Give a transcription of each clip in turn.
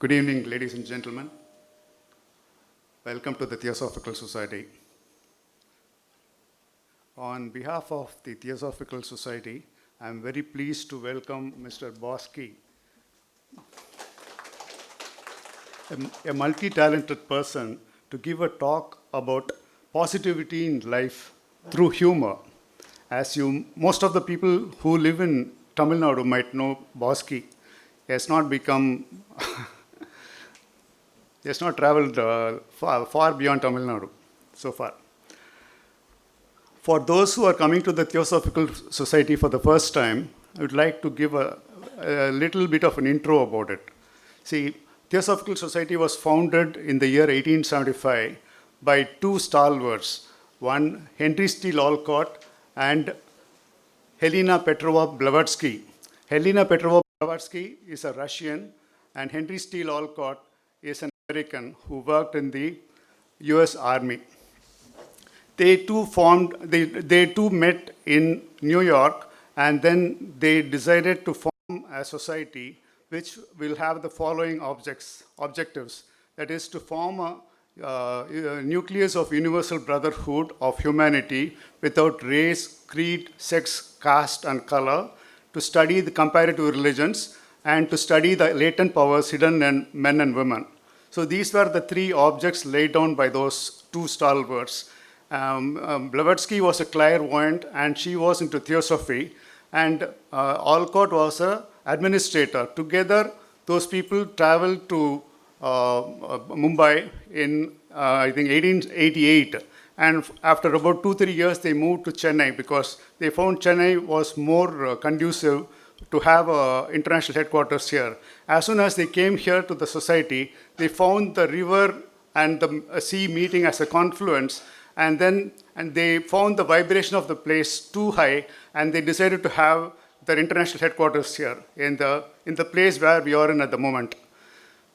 Good evening, ladies and gentlemen. Welcome to the Theosophical Society. On behalf of the Theosophical Society, I am very pleased to welcome Mr. Bosskey, a multi-talented person, to give a talk about positivity in life through humor. As most of the people who live in Tamil Nadu might know, Bosskey has not become he has not traveled far beyond Tamil Nadu so far. For those who are coming to the Theosophical Society for the first time, I would like to give a little bit of an intro about it. See, Theosophical Society was founded in the year 1875 by two stalwarts, one Henry Steele Olcott and Helena Petrova Blavatsky. Helena Petrova Blavatsky is a Russian, and Henry Steele Olcott is an American who worked in the US Army. They two met in New York, and then they decided to form a society which will have the following objectives. That is, to form a nucleus of universal brotherhood of humanity without race, creed, sex, caste, and color, to study the comparative religions, and to study the latent powers hidden in men and women. So these were the three objects laid down by those two stalwarts. Blavatsky was a clairvoyant, and she was into theosophy, and Olcott was an administrator. Together, those people traveled to Mumbai in, I think, 1888. And after about 2-3 years, they moved to Chennai because they found Chennai was more conducive to have international headquarters here. As soon as they came here to the society, they found the river and the sea meeting as a confluence, and they found the vibration of the place too high, and they decided to have their international headquarters here in the place where we are in at the moment.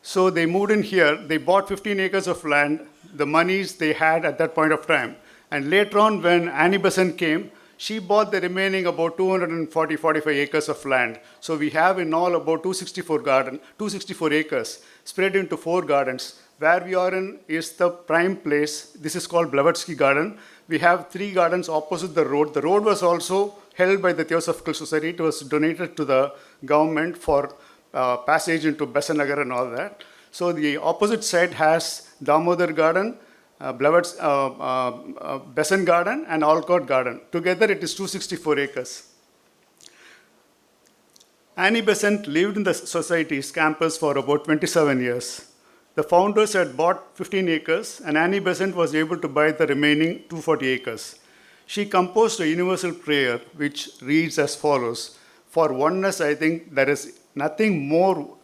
So they moved in here. They bought 15 acres of land, the monies they had at that point of time. And later on, when Annie Besant came, she bought the remaining about 245 acres of land. So we have in all about 264 acres spread into 4 gardens. Where we are in is the prime place. This is called Blavatsky Garden. We have 3 gardens opposite the road. The road was also held by the Theosophical Society. It was donated to the government for passage into Besanagar and all that. So the opposite side has Damodar Garden, Besant Garden, and Olcott Garden. Together it is 264 acres. Annie Besant lived in the society's campus for about 27 years. The founders had bought 15 acres, and Annie Besant was able to buy the remaining 240 acres. She composed a universal prayer which reads as follows. For oneness, I think there is nothing more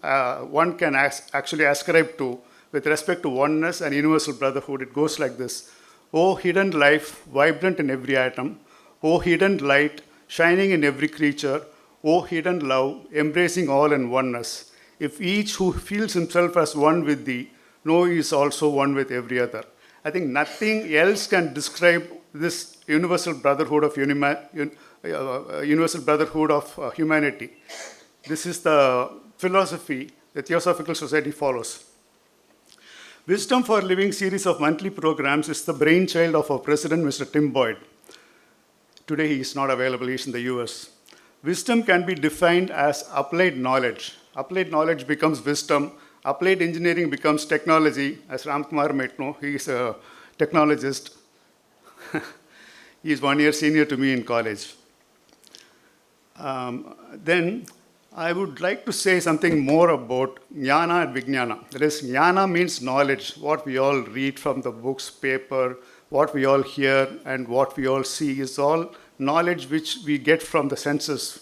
one can actually ascribe to with respect to oneness and universal brotherhood. It goes like this. O hidden life, vibrant in every atom. O hidden light, shining in every creature. O hidden love, embracing all in oneness. If each who feels himself as one with thee, know he is also one with every other. I think nothing else can describe this universal brotherhood of humanity. This is the philosophy the Theosophical Society follows. Wisdom for Living series of monthly programs is the brainchild of our president, Mr. Tim Boyd. Today he is not available, he is in the US. Wisdom can be defined as applied knowledge. Applied knowledge becomes wisdom. Applied engineering becomes technology. As Ramkumar might know, he is a technologist. He is 1 year senior to me in college. Then I would like to say something more about jnana and vijnana. That is, jnana means knowledge, what we all read from the books, paper, what we all hear, and what we all see is all knowledge which we get from the senses,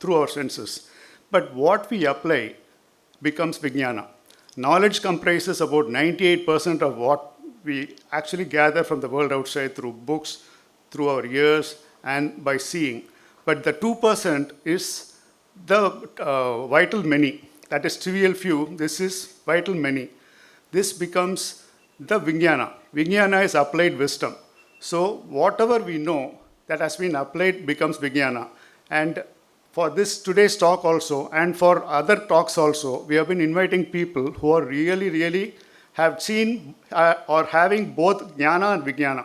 through our senses. But what we apply becomes vijnana. Knowledge comprises about 98% of what we actually gather from the world outside through books, through our ears, and by seeing. But the 2% is the vital many. That is trivial few. This is vital many. This becomes the vijnana. Vijnana is applied wisdom. So whatever we know that has been applied becomes vijnana. And for this today's talk also, and for other talks also, we have been inviting people who are really have seen or having both jnana and vijnana.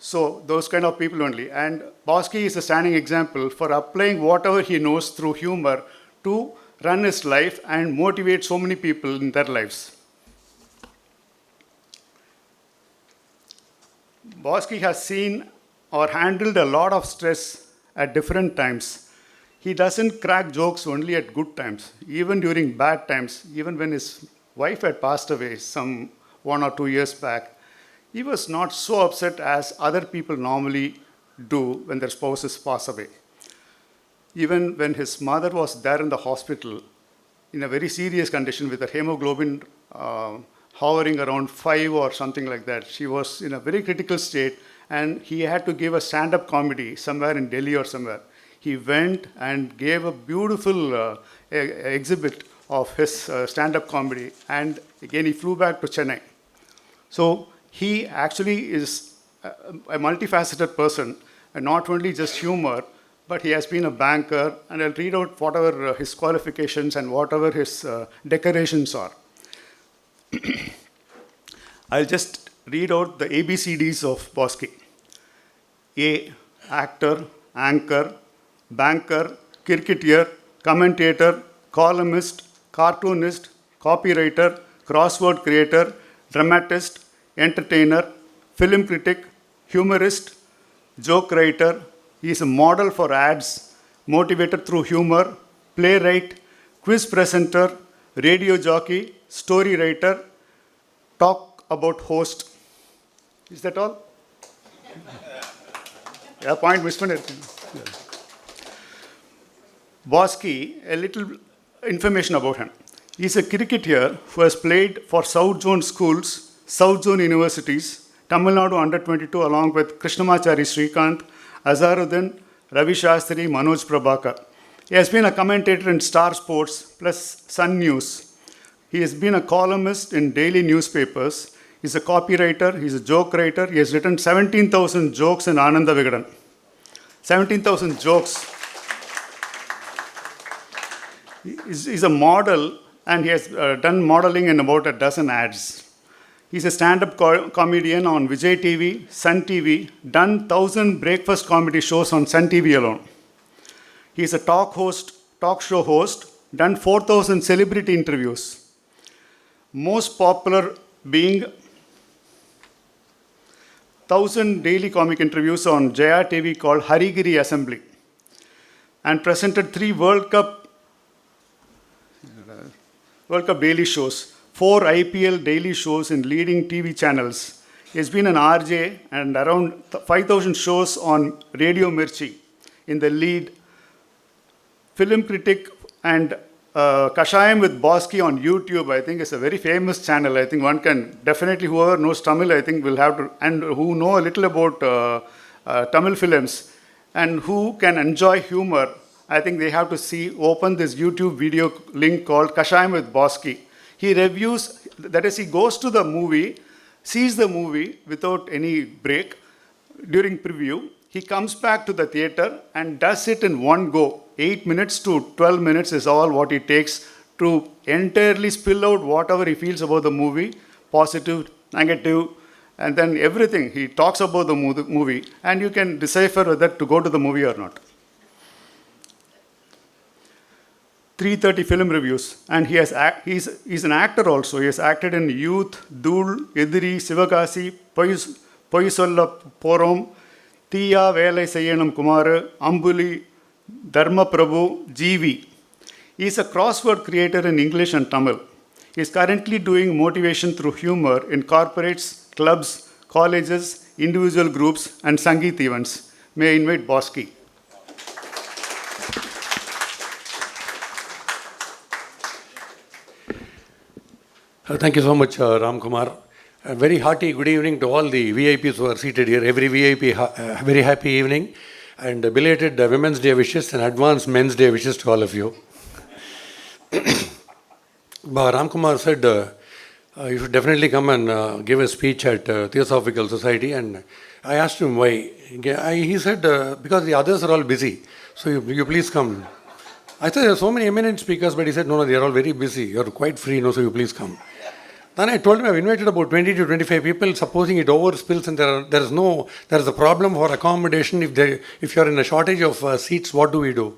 So those kind of people only. And Bosskey is a standing example for applying whatever he knows through humor to run his life and motivate so many people in their lives. Bosskey has seen or handled a lot of stress at different times. He doesn't crack jokes only at good times, even during bad times, even when his wife had passed away some 1 or 2 years back. He was not so upset as other people normally do when their spouses pass away. Even when his mother was there in the hospital in a very serious condition with her hemoglobin hovering around 5 or something like that, she was in a very critical state, and he had to give a stand-up comedy somewhere in Delhi or somewhere. He went and gave a beautiful exhibit of his stand-up comedy, and again he flew back to Chennai. So he actually is a multifaceted person, and not only just humor, but he has been a banker, and I'll read out whatever his qualifications and whatever his decorations are. I'll just read out the ABCDs of Bosskey. A, actor, anchor, banker, cricketer, commentator, columnist, cartoonist, copywriter, crossword creator, dramatist, entertainer, film critic, humorist, joke writer. He is a model for ads, motivated through humor, playwright, quiz presenter, radio jockey, story writer, talk about host. Is that all? Yeah, point missed. Bosskey, a little information about him. He is a cricketer who has played for South Zone schools, South Zone universities, Tamil Nadu under 22 along with Krishnamachari Srikanth, Azharuddin, Ravi Shastri, Manoj Prabhakar. He has been a commentator in Star Sports plus Sun News. He has been a columnist in daily newspapers. He's a copywriter, he's a joke writer. He has written 17,000 jokes in Ananda Vigadan. 17,000 jokes. He's a model, and he has done modeling in about a dozen ads. He's a stand-up comedian on Vijay TV, Sun TV, done 1,000 breakfast comedy shows on Sun TV alone. He's a talk show host, done 4,000 celebrity interviews. Most popular being 1,000 daily comic interviews on Jaya TV called Harigiri Assembly, and presented 3 World Cup daily shows, 4 IPL daily shows in leading TV channels. He's been an RJ and around 5,000 shows on Radio Mirchi in the lead. Film critic and Kashayam with Bosskey on YouTube, I think, is a very famous channel. I think one can definitely, whoever knows Tamil, I think will have to, and who know a little about Tamil films and who can enjoy humor, I think they have to open this YouTube video link called Kashayam with Bosskey. He reviews, that is, he goes to the movie, sees the movie without any break during preview. He comes back to the theater and does it in one go. 8 minutes to 12 minutes is all what it takes to entirely spill out whatever he feels about the movie, positive, negative, and then everything. He talks about the movie, and you can decipher whether to go to the movie or not. 330 film reviews, and he's an actor also. He has acted in Youth, Dhool, Ediri, Sivakasi, Poisolla Porom, Tiya Velai Seyyanam Kumar, Ambuli, Dharma Prabhu, GV. He is a crossword creator in English and Tamil. He is currently doing motivation through humor in corporates, clubs, colleges, individual groups, and Sangeet events. May I invite Bosskey. Thank you so much, Ramkumar. A very hearty good evening to all the VIPs who are seated here. Every VIP, very happy evening. And belated Women's Day wishes and advanced Men's Day wishes to all of you. Ramkumar said you should definitely come and give a speech at Theosophical Society. And I asked him why. He said because the others are all busy. So you please come. I thought there are so many eminent speakers, but he said, no, they are all very busy. You're quite free, no, so you please come. Then I told him I've invited about 20 to 25 people. Supposing it overspills and there is a problem for accommodation. If you're in a shortage of seats, what do we do?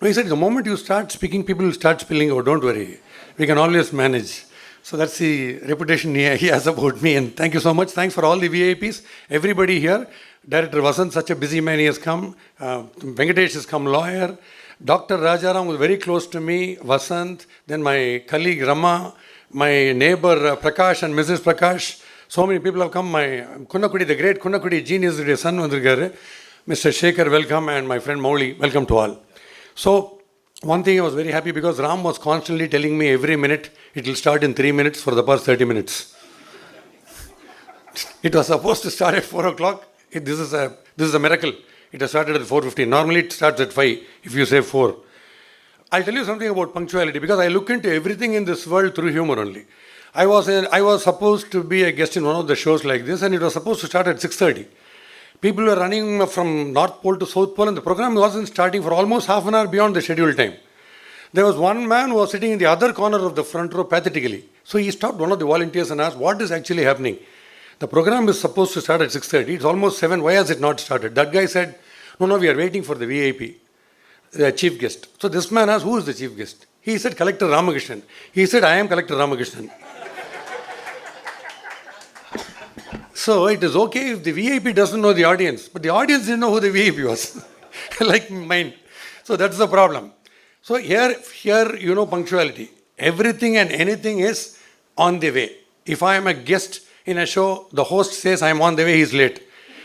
No, he said, the moment you start speaking, people will start spilling out. Don't worry. We can always manage. So that's the reputation he has about me. And thank you so much. Thanks for all the VIPs. Everybody here. Director Vasant, such a busy man, he has come. Venkatesh has come, lawyer. Dr. Rajaram was very close to me. Vasant. Then my colleague Rama. My neighbor Prakash and Mrs. Prakash. So many people have come. My Kunnakudi, the great Kunnakudi genius, his son Mr. Shekhar, welcome. And my friend Mauli, welcome to all. So, one thing I was very happy because Ram was constantly telling me every minute it will start in 3 minutes for the past 30 minutes. It was supposed to start at 4 o'clock. This is a miracle. It has started at 4:15. Normally it starts at 5 if you say 4. I'll tell you something about punctuality because I look into everything in this world through humor only. I was supposed to be a guest in one of the shows like this and it was supposed to start at 6:30. People were running from North Pole to South Pole and the program wasn't starting for almost half an hour beyond the scheduled time. There was one man who was sitting in the other corner of the front row pathetically. So he stopped one of the volunteers and asked, what is actually happening? The program is supposed to start at 6:30. It's almost 7. Why has it not started? That guy said, no, we are waiting for the VIP, the chief guest. So this man asked, who is the chief guest? He said, Collector Ramakrishnan. He said, I am Collector Ramakrishnan. So it is okay if the VIP doesn't know the audience, but the audience didn't know who the VIP was, like mine. So that's the problem. So here, punctuality. Everything and anything is on the way. If I am a guest in a show, the host says I am on the way, he is late.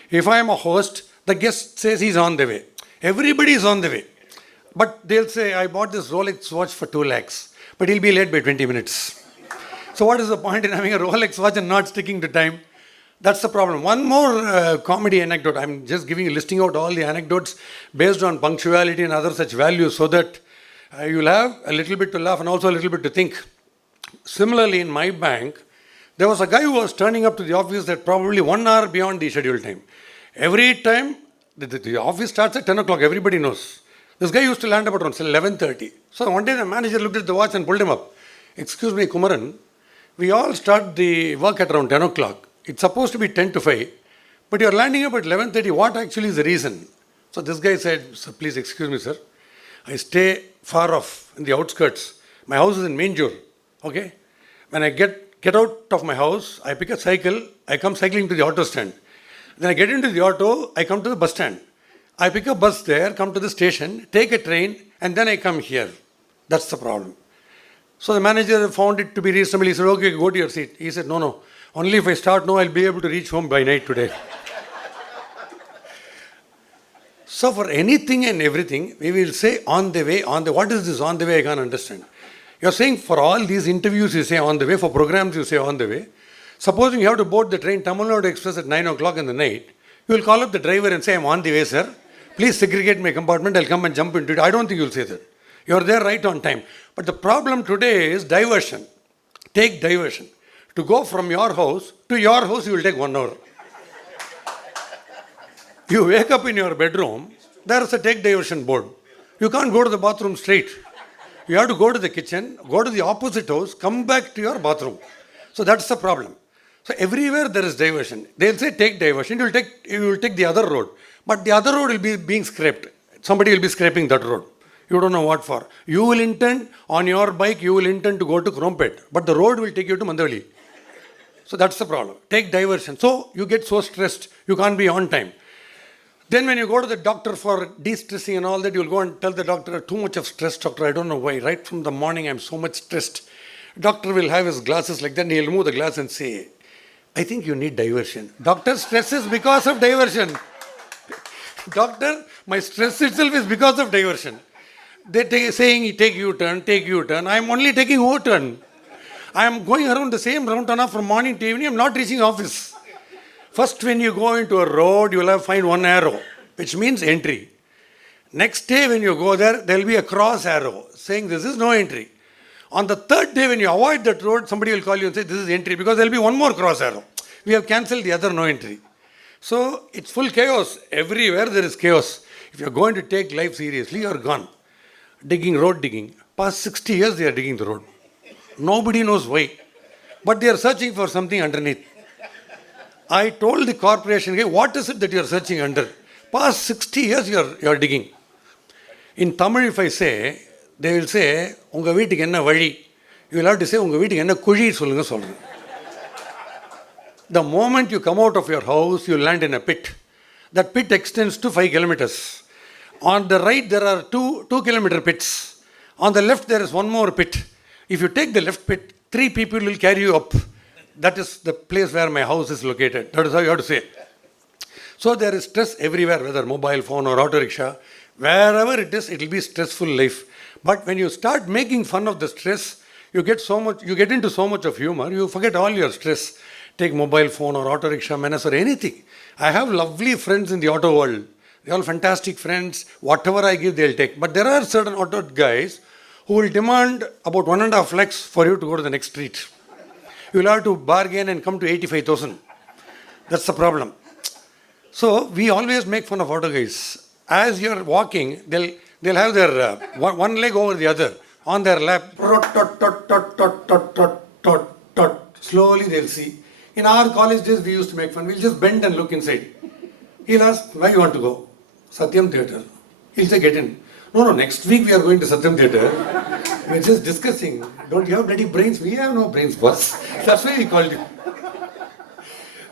If I am a host, the guest says he is on the way. Everybody is on the way. But they'll say, I bought this Rolex watch for 2 lakhs, but he'll be late by 20 minutes. So what is the point in having a Rolex watch and not sticking to time? That's the problem. One more comedy anecdote. I'm just listing out all the anecdotes based on punctuality and other such values so that you'll have a little bit to laugh and also a little bit to think. Similarly, in my bank, there was a guy who was turning up to the office at probably 1 hour beyond the scheduled time. Every time, the office starts at 10 o'clock, everybody knows. This guy used to land about around 11:30. So one day the manager looked at the watch and pulled him up. Excuse me, Kumaran, we all start the work at around 10 o'clock. It's supposed to be 10 to 5, but you're landing up at 11:30. What actually is the reason? So this guy said, sir, please excuse me, sir. I stay far off in the outskirts. My house is in Minjur. Okay? When I get out of my house, I pick a cycle, I come cycling to the auto stand. Then I get into the auto, I come to the bus stand. I pick a bus there, come to the station, take a train, and then I come here. That's the problem. So the manager found it to be reasonable. He said, okay, go to your seat. He said, no. Only if I start now, I'll be able to reach home by night today. So for anything and everything, we will say on the way. What is this on the way? I can't understand. You're saying for all these interviews, you say on the way. For programs, you say on the way. Supposing you have to board the train Tamil Nadu Express at 9 o'clock in the night, you will call up the driver and say, I'm on the way, sir. Please segregate my compartment. I'll come and jump into it. I don't think you'll say that. You're there right on time. But the problem today is diversion. Take diversion. To go from your house to your house, you will take 1 hour. You wake up in your bedroom, there is a take diversion board. You can't go to the bathroom straight. You have to go to the kitchen, go to the opposite house, come back to your bathroom. So that's the problem. So everywhere there is diversion. They'll say take diversion, you will take the other road. But the other road will be being scraped. Somebody will be scraping that road. You don't know what for. You will intend, on your bike, you will intend to go to Krompet. But the road will take you to Mandavali. So that's the problem. Take diversion. So you get so stressed, you can't be on time. Then when you go to the doctor for de-stressing and all that, you'll go and tell the doctor, too much of stress, doctor, I don't know why. Right from the morning, I'm so much stressed. Doctor will have his glasses like that and he'll remove the glass and say, I think you need diversion. Doctor, stress is because of diversion. Doctor, my stress itself is because of diversion. They're saying, take U-turn, take U-turn. I'm only taking O-turn. I am going around the same round from morning to evening. I'm not reaching office. First, when you go into a road, you will have find one arrow, which means entry. Next day, when you go there, there will be a cross arrow saying this is no entry. On the third day, when you avoid that road, somebody will call you and say this is entry because there will be one more cross arrow. We have cancelled the other no entry. So it's full chaos. Everywhere there is chaos. If you're going to take life seriously, you're gone. road digging. Past 60 years they are digging the road. Nobody knows why. But they are searching for something underneath. I told the corporation guy, what is it that you are searching under? Past 60 years you are digging. In Tamil, if I say, they will say, unga veetukku enna vazhi. You will have to say, unga veetukku enna kuzhi solunga solunga. The moment you come out of your house, you land in a pit. That pit extends to 5 kilometers. On the right, there are 2-kilometer pits. On the left, there is one more pit. If you take the left pit, 3 people will carry you up. That is the place where my house is located. That is how you have to say. So there is stress everywhere, whether mobile phone or auto rickshaw. Wherever it is, it will be stressful life. But when you start making fun of the stress, you get into so much of humor, you forget all your stress. Take mobile phone or auto rickshaw menace or anything. I have lovely friends in the auto world. They're all fantastic friends. Whatever I give, they'll take. But there are certain auto guys who will demand about 1.5 lakhs for you to go to the next street. You will have to bargain and come to 85,000. That's the problem. So we always make fun of auto guys. As you're walking, they'll have their one leg over the other on their lap. Slowly they'll see. In our college days, we used to make fun. We'll just bend and look inside. He'll ask, where you want to go? Satyam Theatre. He'll say, get in. No, next week we are going to Satyam Theatre. We're just discussing. Don't you have bloody brains? We have no brains, boss. That's why we called you.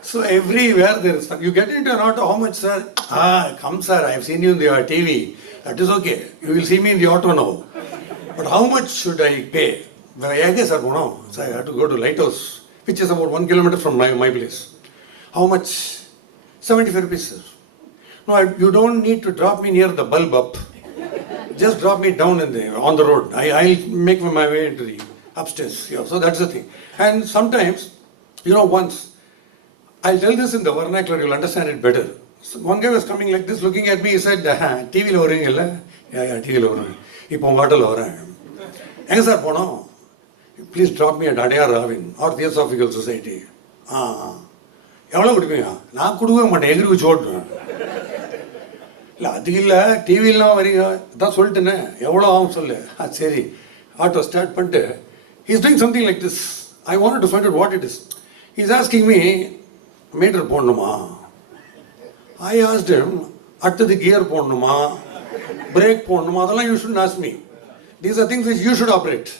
So everywhere there is fun. You get into an auto, how much, sir? Come, sir, I have seen you in the TV. That is okay. You will see me in the auto now. But how much should I pay? So I have to go to Lighthouse, which is about 1 kilometer from my place. How much? 75 rupees, sir. No, you don't need to drop me near the bulb up. Just drop me down on the road. I'll make my way into the upstairs. Yeah, so that's the thing. And sometimes, once, I'll tell this in the vernacular, you'll understand it better. So one guy was coming like this, looking at me, he said, TV lo varingilla? Yeah, TV lo varing. Ipo vatal lo varing. Enga sir pono? Please drop me at Adiyar Ravin or Theosophical Society. எவ்வளோ கொடுப்பீங்க? நான் கொடுக்க மாட்டேன், எகிரி வச்சு ஓட்டுவேன். இல்லை அதுக்கு இல்லை, டிவிலாம் வரீங்க, அதான் சொல்லிட்டேனே, எவ்வளோ ஆகும் சொல்லு. சரி, ஆட்டோ ஸ்டார்ட் பண்ணிட்டு, he is doing something like this. I wanted to find out what it is. He is asking me, meter போடணுமா? I asked him, அடுத்தது கியர் போடணுமா, பிரேக் போடணுமா, அதெல்லாம் you shouldn't ask me. These are things which you should operate.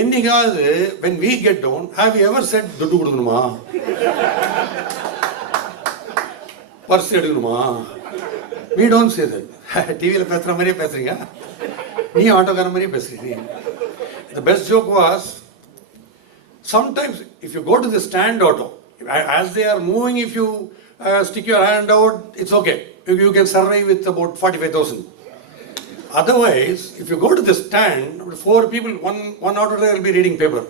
என்னைக்காவது when we get down, have you ever said துட்டு கொடுக்கணுமா, purse எடுக்கணுமா? We don't say that. டிவியில் பேசுகிற மாதிரியே பேசுறீங்க, நீ ஆட்டோக்கார மாதிரியே பேசுறீங்க. The best joke was, sometimes if you go to the stand auto, as they are moving, if you stick your hand out, it's okay. You can survive with about 45,000. Otherwise, if you go to the stand, 4 people, one auto driver will be reading paper.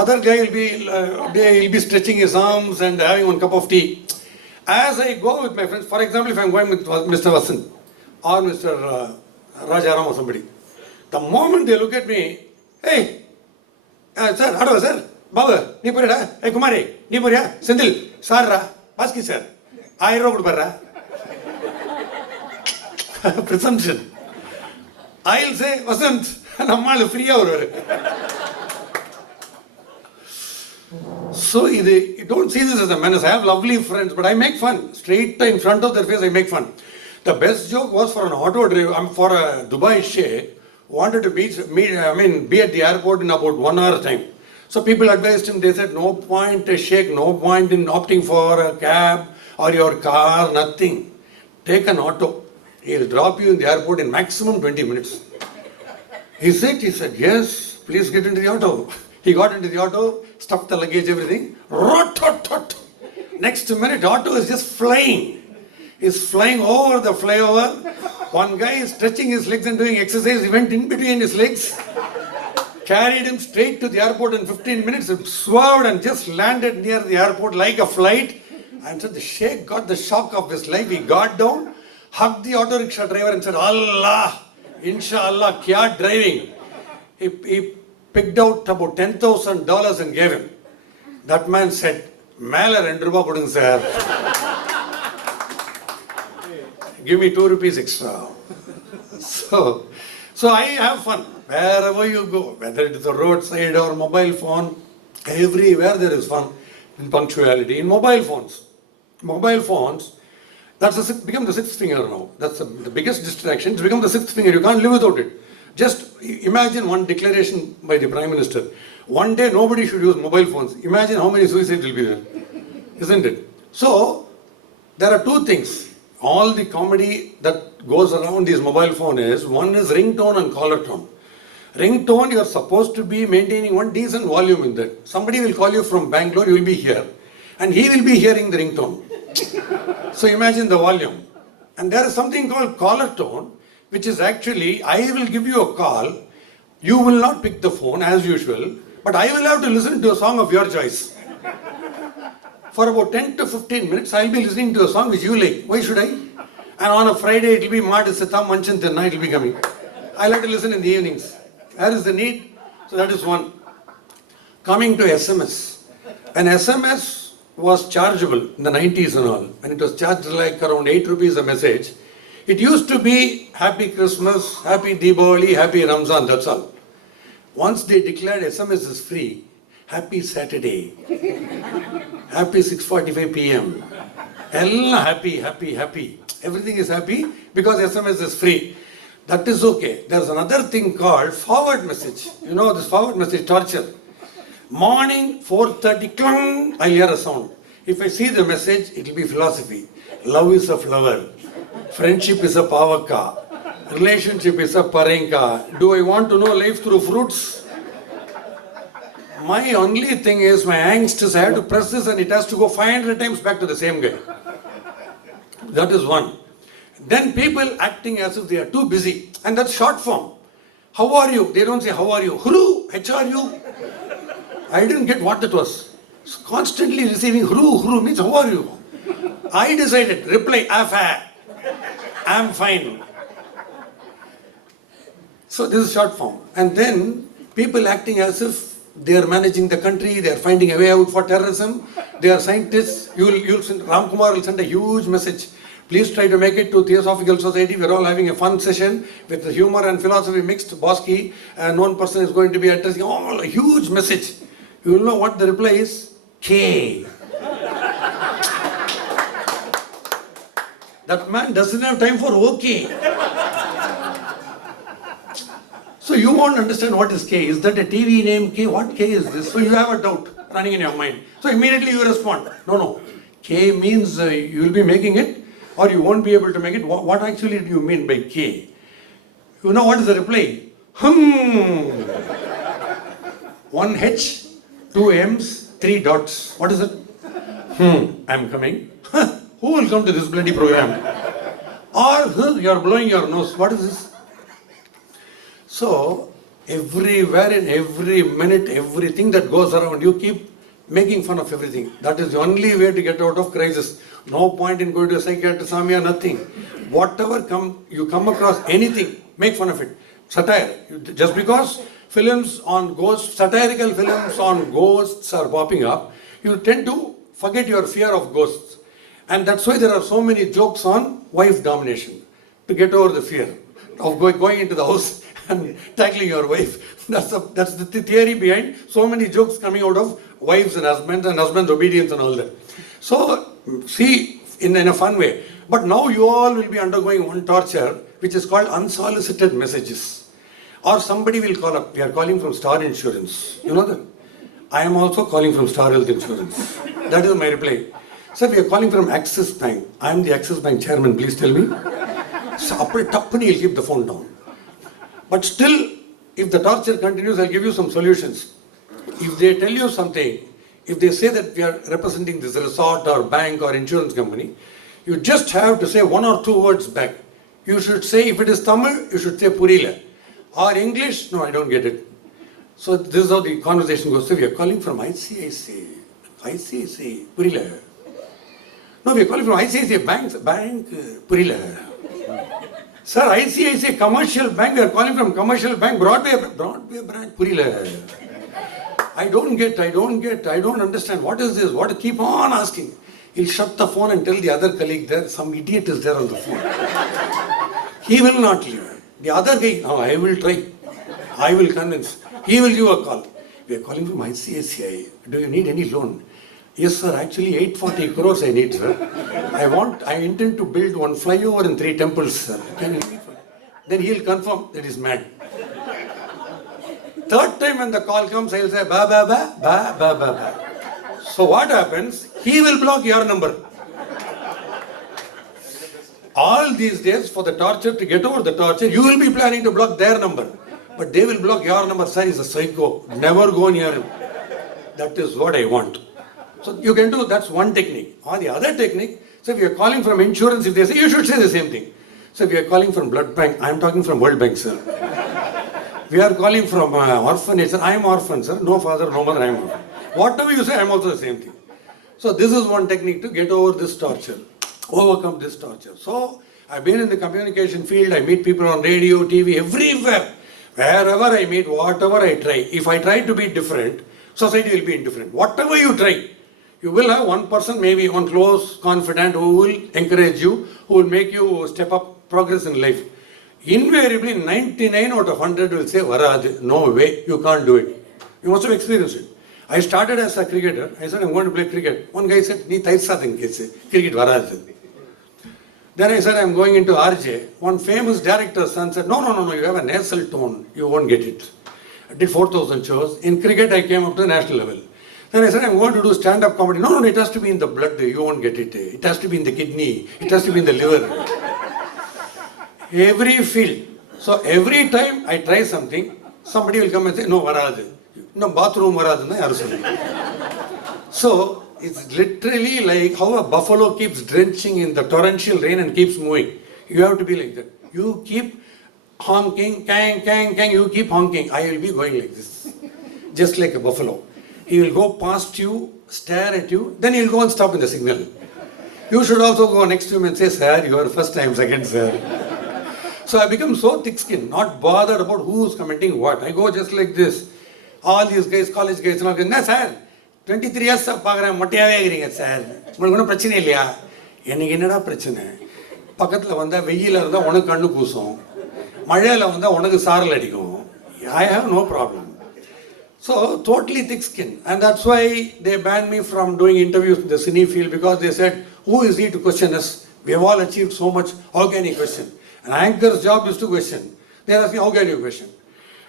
Other guy will be stretching his arms and having one cup of tea. As I go with my friends, for example, if I'm going with Mr. Vasan or Mr. Rajaram or somebody, the moment they look at me, hey, sir, hello, sir, Baba, nee poriyada? Hey, Kumari, nee poriya? Sendil, Sarra, Bosskey, sir, 1000 rupees kuduparra. Presumption. I'll say, Vasant, nammal free avaru. So, you don't see this as a menace. I have lovely friends, but I make fun. Straight in front of their face, I make fun. The best joke was for an auto driver, for a Dubai sheikh, wanted to be at the airport in about 1 hour time. So people advised him, they said, no point, sheikh, no point in opting for a cab or your car, nothing. Take an auto. He'll drop you in the airport in maximum 20 minutes. He said, yes, please get into the auto. He got into the auto, stuffed the luggage, everything. Next minute, auto is just flying. He's flying over the flyover. One guy is stretching his legs and doing exercise. He went in between his legs, carried him straight to the airport in 15 minutes, swerved and just landed near the airport like a flight. And so the sheikh got the shock of his life. He got down, hugged the auto rickshaw driver and said, Allah, Inshallah, kya driving. He picked out about $10,000 and gave him. That man said, Mela 2 rupees kodunga sir. Give me 2 rupees extra. So, So I have fun wherever you go, whether it is a roadside or mobile phone, everywhere there is fun in punctuality. In mobile phones, become the sixth finger now. That's the biggest distraction. It's become the sixth finger. You can't live without it. Just imagine one declaration by the Prime Minister. One day nobody should use mobile phones. Imagine how many suicides will be there. Isn't it? So, there are two things. All the comedy that goes around this mobile phone is, one is ringtone and caller tone. Ringtone, you are supposed to be maintaining one decent volume in that. Somebody will call you from Bangalore, you will be here. And he will be hearing the ringtone. So imagine the volume. And there is something called caller tone, which is actually, I will give you a call, you will not pick the phone as usual, but I will have to listen to a song of your choice. For about 10 to 15 minutes, I will be listening to a song which you like. Why should I? And on a Friday, it will be Maad Sita Manchantanna, it will be coming. I like to listen in the evenings. Where is the need? So that is one. Coming to SMS. An SMS was chargeable in the 90s and all. When it was charged like around 8 rupees a message, it used to be Happy Christmas, Happy Diwali, Happy Ramzan, that's all. Once they declared SMS is free, Happy Saturday, Happy 6:45 p.m. Ella happy. Everything is happy because SMS is free. That is okay. There's another thing called forward message. You know this forward message torture. Morning 4:30, clang, I'll hear a sound. If I see the message, it will be philosophy. Love is a flower. Friendship is a pavaka. Relationship is a parenka. Do I want to know life through fruits? My only thing is, my angst is I have to press this and it has to go 500 times back to the same guy. That is one. Then people acting as if they are too busy. And that's short form. How are you? They don't say how are you. Huru, HRU. I didn't get what that was. So constantly receiving huru means how are you? I decided, reply, afa. I'm fine. So this is short form. And then people acting as if they are managing the country, they are finding a way out for terrorism, they are scientists. Ramkumar will send a huge message. Please try to make it to Theosophical Society. We're all having a fun session with the humor and philosophy mixed. Bosskey, and one person is going to be addressing all a huge message. You will know what the reply is. K. That man doesn't have time for okay. So you won't understand what is K. Is that a TV name K? What K is this? So you have a doubt running in your mind. So immediately you respond. No. K means you will be making it or you won't be able to make it. What actually do you mean by K? You know what is the reply? 1 H, 2 M's, 3 dots. What is it? I'm coming. Who will come to this bloody program? Or you are blowing your nose. What is this? So, everywhere, in every minute, everything that goes around, you keep making fun of everything. That is the only way to get out of crisis. No point in going to a psychiatrist, Samia, nothing. Whatever you come across anything, make fun of it. Satire. Just because films on ghosts, satirical films on ghosts are popping up, you tend to forget your fear of ghosts. And that's why there are so many jokes on wife domination, to get over the fear of going into the house and tackling your wife. That's the theory behind so many jokes coming out of wives and husbands' obedience and all that. So, see, in a fun way. But now you all will be undergoing one torture, which is called unsolicited messages. Or somebody will call up. We are calling from Star Insurance. You know that? I am also calling from Star Health Insurance. That is my reply. Sir, we are calling from Axis Bank. I am the Axis Bank chairman. Please tell me. So, he'll keep the phone down. But still, if the torture continues, I'll give you some solutions. If they tell you something, if they say that we are representing this resort or bank or insurance company, you just have to say 1 or 2 words back. You should say, if it is Tamil, you should say Purila. Or English, no, I don't get it. So this is how the conversation goes. So we are calling from ICICI, Purila. No, we are calling from ICICI Bank, Purila. Sir, ICICI Commercial Bank, we are calling from Commercial Bank, Broadway branch, Purila. I don't understand. What is this? Keep on asking. He'll shut the phone and tell the other colleague there, some idiot is there on the phone. He will not leave. The other guy, oh, I will try. I will convince. He will give a call. We are calling from ICICI. Do you need any loan? Yes, sir. Actually, 840 crores I need, sir. I intend to build one flyover and 3 temples, sir. Can you give me? Then he'll confirm that he's mad. Third time when the call comes, I'll say, ba, ba, ba, ba, ba, ba, ba. So what happens? He will block your number. All these days, for the torture, to get over the torture, you will be planning to block their number. But they will block your number. Sir, he's a psycho. Never go near him. That is what I want. So you can do, that's one technique. Or the other technique, so if you are calling from insurance, if they say, you should say the same thing. So if you are calling from blood bank, I am talking from World Bank, sir. We are calling from orphanage, sir. I am orphan, sir. No father, no mother, I am orphan. Whatever you say, I am also the same thing. So this is one technique to get over this torture, overcome this torture. So I've been in the communication field, I meet people on radio, TV, everywhere. Wherever I meet, whatever I try, if I try to be different, society will be indifferent. Whatever you try, you will have one person, maybe one close, confident, who will encourage you, who will make you step up, progress in life. Invariably, 99 out of 100 will say, Varad, no way, you can't do it. You must have experienced it. I started as a cricketer. I said, I'm going to play cricket. One guy said, Nee taisa thing, cricket Varad. Then I said, I'm going into RJ. One famous director's son said, no, you have a nasal tone. You won't get it. I did 4,000 shows. In cricket, I came up to the national level. Then I said, I'm going to do stand-up comedy. No, it has to be in the blood. You won't get it. It has to be in the kidney. It has to be in the liver. Every field. So every time I try something, somebody will come and say, no, Varad. No, bathroom Varad. So, it's literally like how a buffalo keeps drenching in the torrential rain and keeps moving. You have to be like that. You keep honking, kang, kang, kang, you keep honking. I will be going like this. Just like a buffalo. He will go past you, stare at you, then he will go and stop in the signal. You should also go next to him and say, sir, you are first time, second, sir. So I become so thick-skinned, not bothered about who is commenting what. I go just like this. All these guys, college guys, and all go, no, sir. 23 years பார்க்குறேன் மொட்டையாவே இருக்கிறீங்க sir உங்களுக்கு ஒன்றும் பிரச்சனை இல்லையா எனக்கு என்னடா பிரச்சனை பக்கத்தில் வந்தால் வெயில இருந்தால் உனக்கு கண்ணு கூசும் மழையில் வந்தால் உனக்கு சாரல் அடிக்கும் I have no problem. So totally thick skin, and that's why they banned me from doing interviews in the cine field, because they said, who is he to question us? We have all achieved so much, how can he question? An anchor's job is to question. They are asking, how can you question?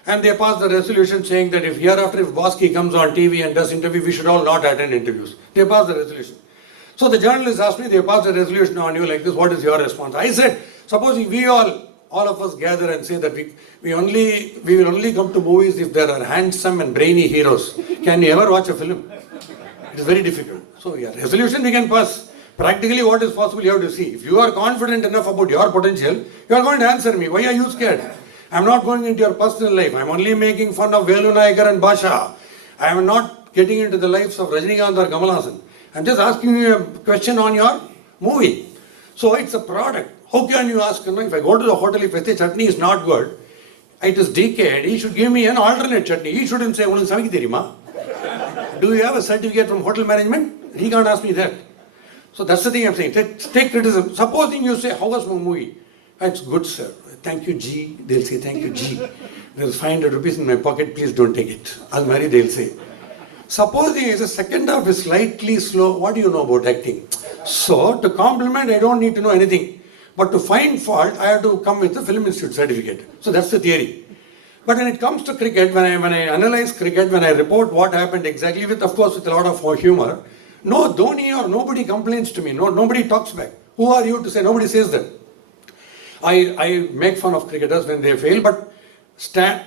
And they passed the resolution saying that if hereafter, if Bosskey comes on TV and does interview, we should all not attend interviews. They passed the resolution. So the journalist asked me, they passed a resolution on you like this, what is your response? I said, supposing we all of us gather and say that we will only come to movies if there are handsome and brainy heroes. Can you ever watch a film? It is very difficult. So yeah, resolution we can pass. Practically what is possible you have to see. If you are confident enough about your potential, you are going to answer me. Why are you scared? I am not going into your personal life. I am only making fun of Velu Nayakar and Basha. I am not getting into the lives of Rajinikanth or Kamal Haasan. I am just asking you a question on your movie. So it's a product. How can you ask, if I go to the hotel, if I say chutney is not good, it is decayed, he should give me an alternate chutney. He shouldn't say, Unakku samikka theriyuma? Do you have a certificate from hotel management? He can't ask me that. So that's the thing I'm saying. Take criticism. Supposing you say, how was my movie? It's good, sir. Thank you, G. They'll say, thank you, G. There's 500 rupees in my pocket, please don't take it. Almari, they'll say. Supposing the second half is slightly slow, what do you know about acting? So, to compliment, I don't need to know anything. But to find fault, I have to come with the Film Institute certificate. So that's the theory. But when it comes to cricket, when I analyze cricket, when I report what happened exactly, with, of course, with a lot of humor, no Dhoni or nobody complains to me. Nobody talks back. Who are you to say? Nobody says that. I make fun of cricketers when they fail, but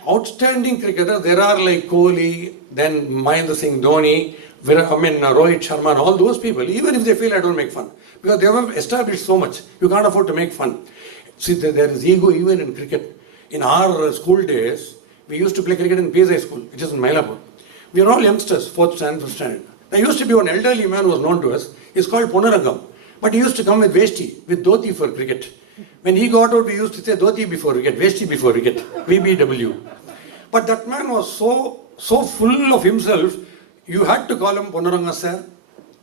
outstanding cricketers, there are like Kohli, then Mahendra Singh Dhoni, Rohit Sharma, and all those people. Even if they fail, I don't make fun. Because they have established so much. You can't afford to make fun. See, there is ego even in cricket. In our school days, we used to play cricket in PSI school, which is in Mylapore. We are all youngsters, 4th standard, 5th standard. There used to be one elderly man who was known to us. He's called Ponarangam. But he used to come with Veshti, with dhoti for cricket. When he got out, we used to say dhoti before wicket, Veshti before wicket, VBW. But that man was so full of himself, you had to call him Ponaranga sir,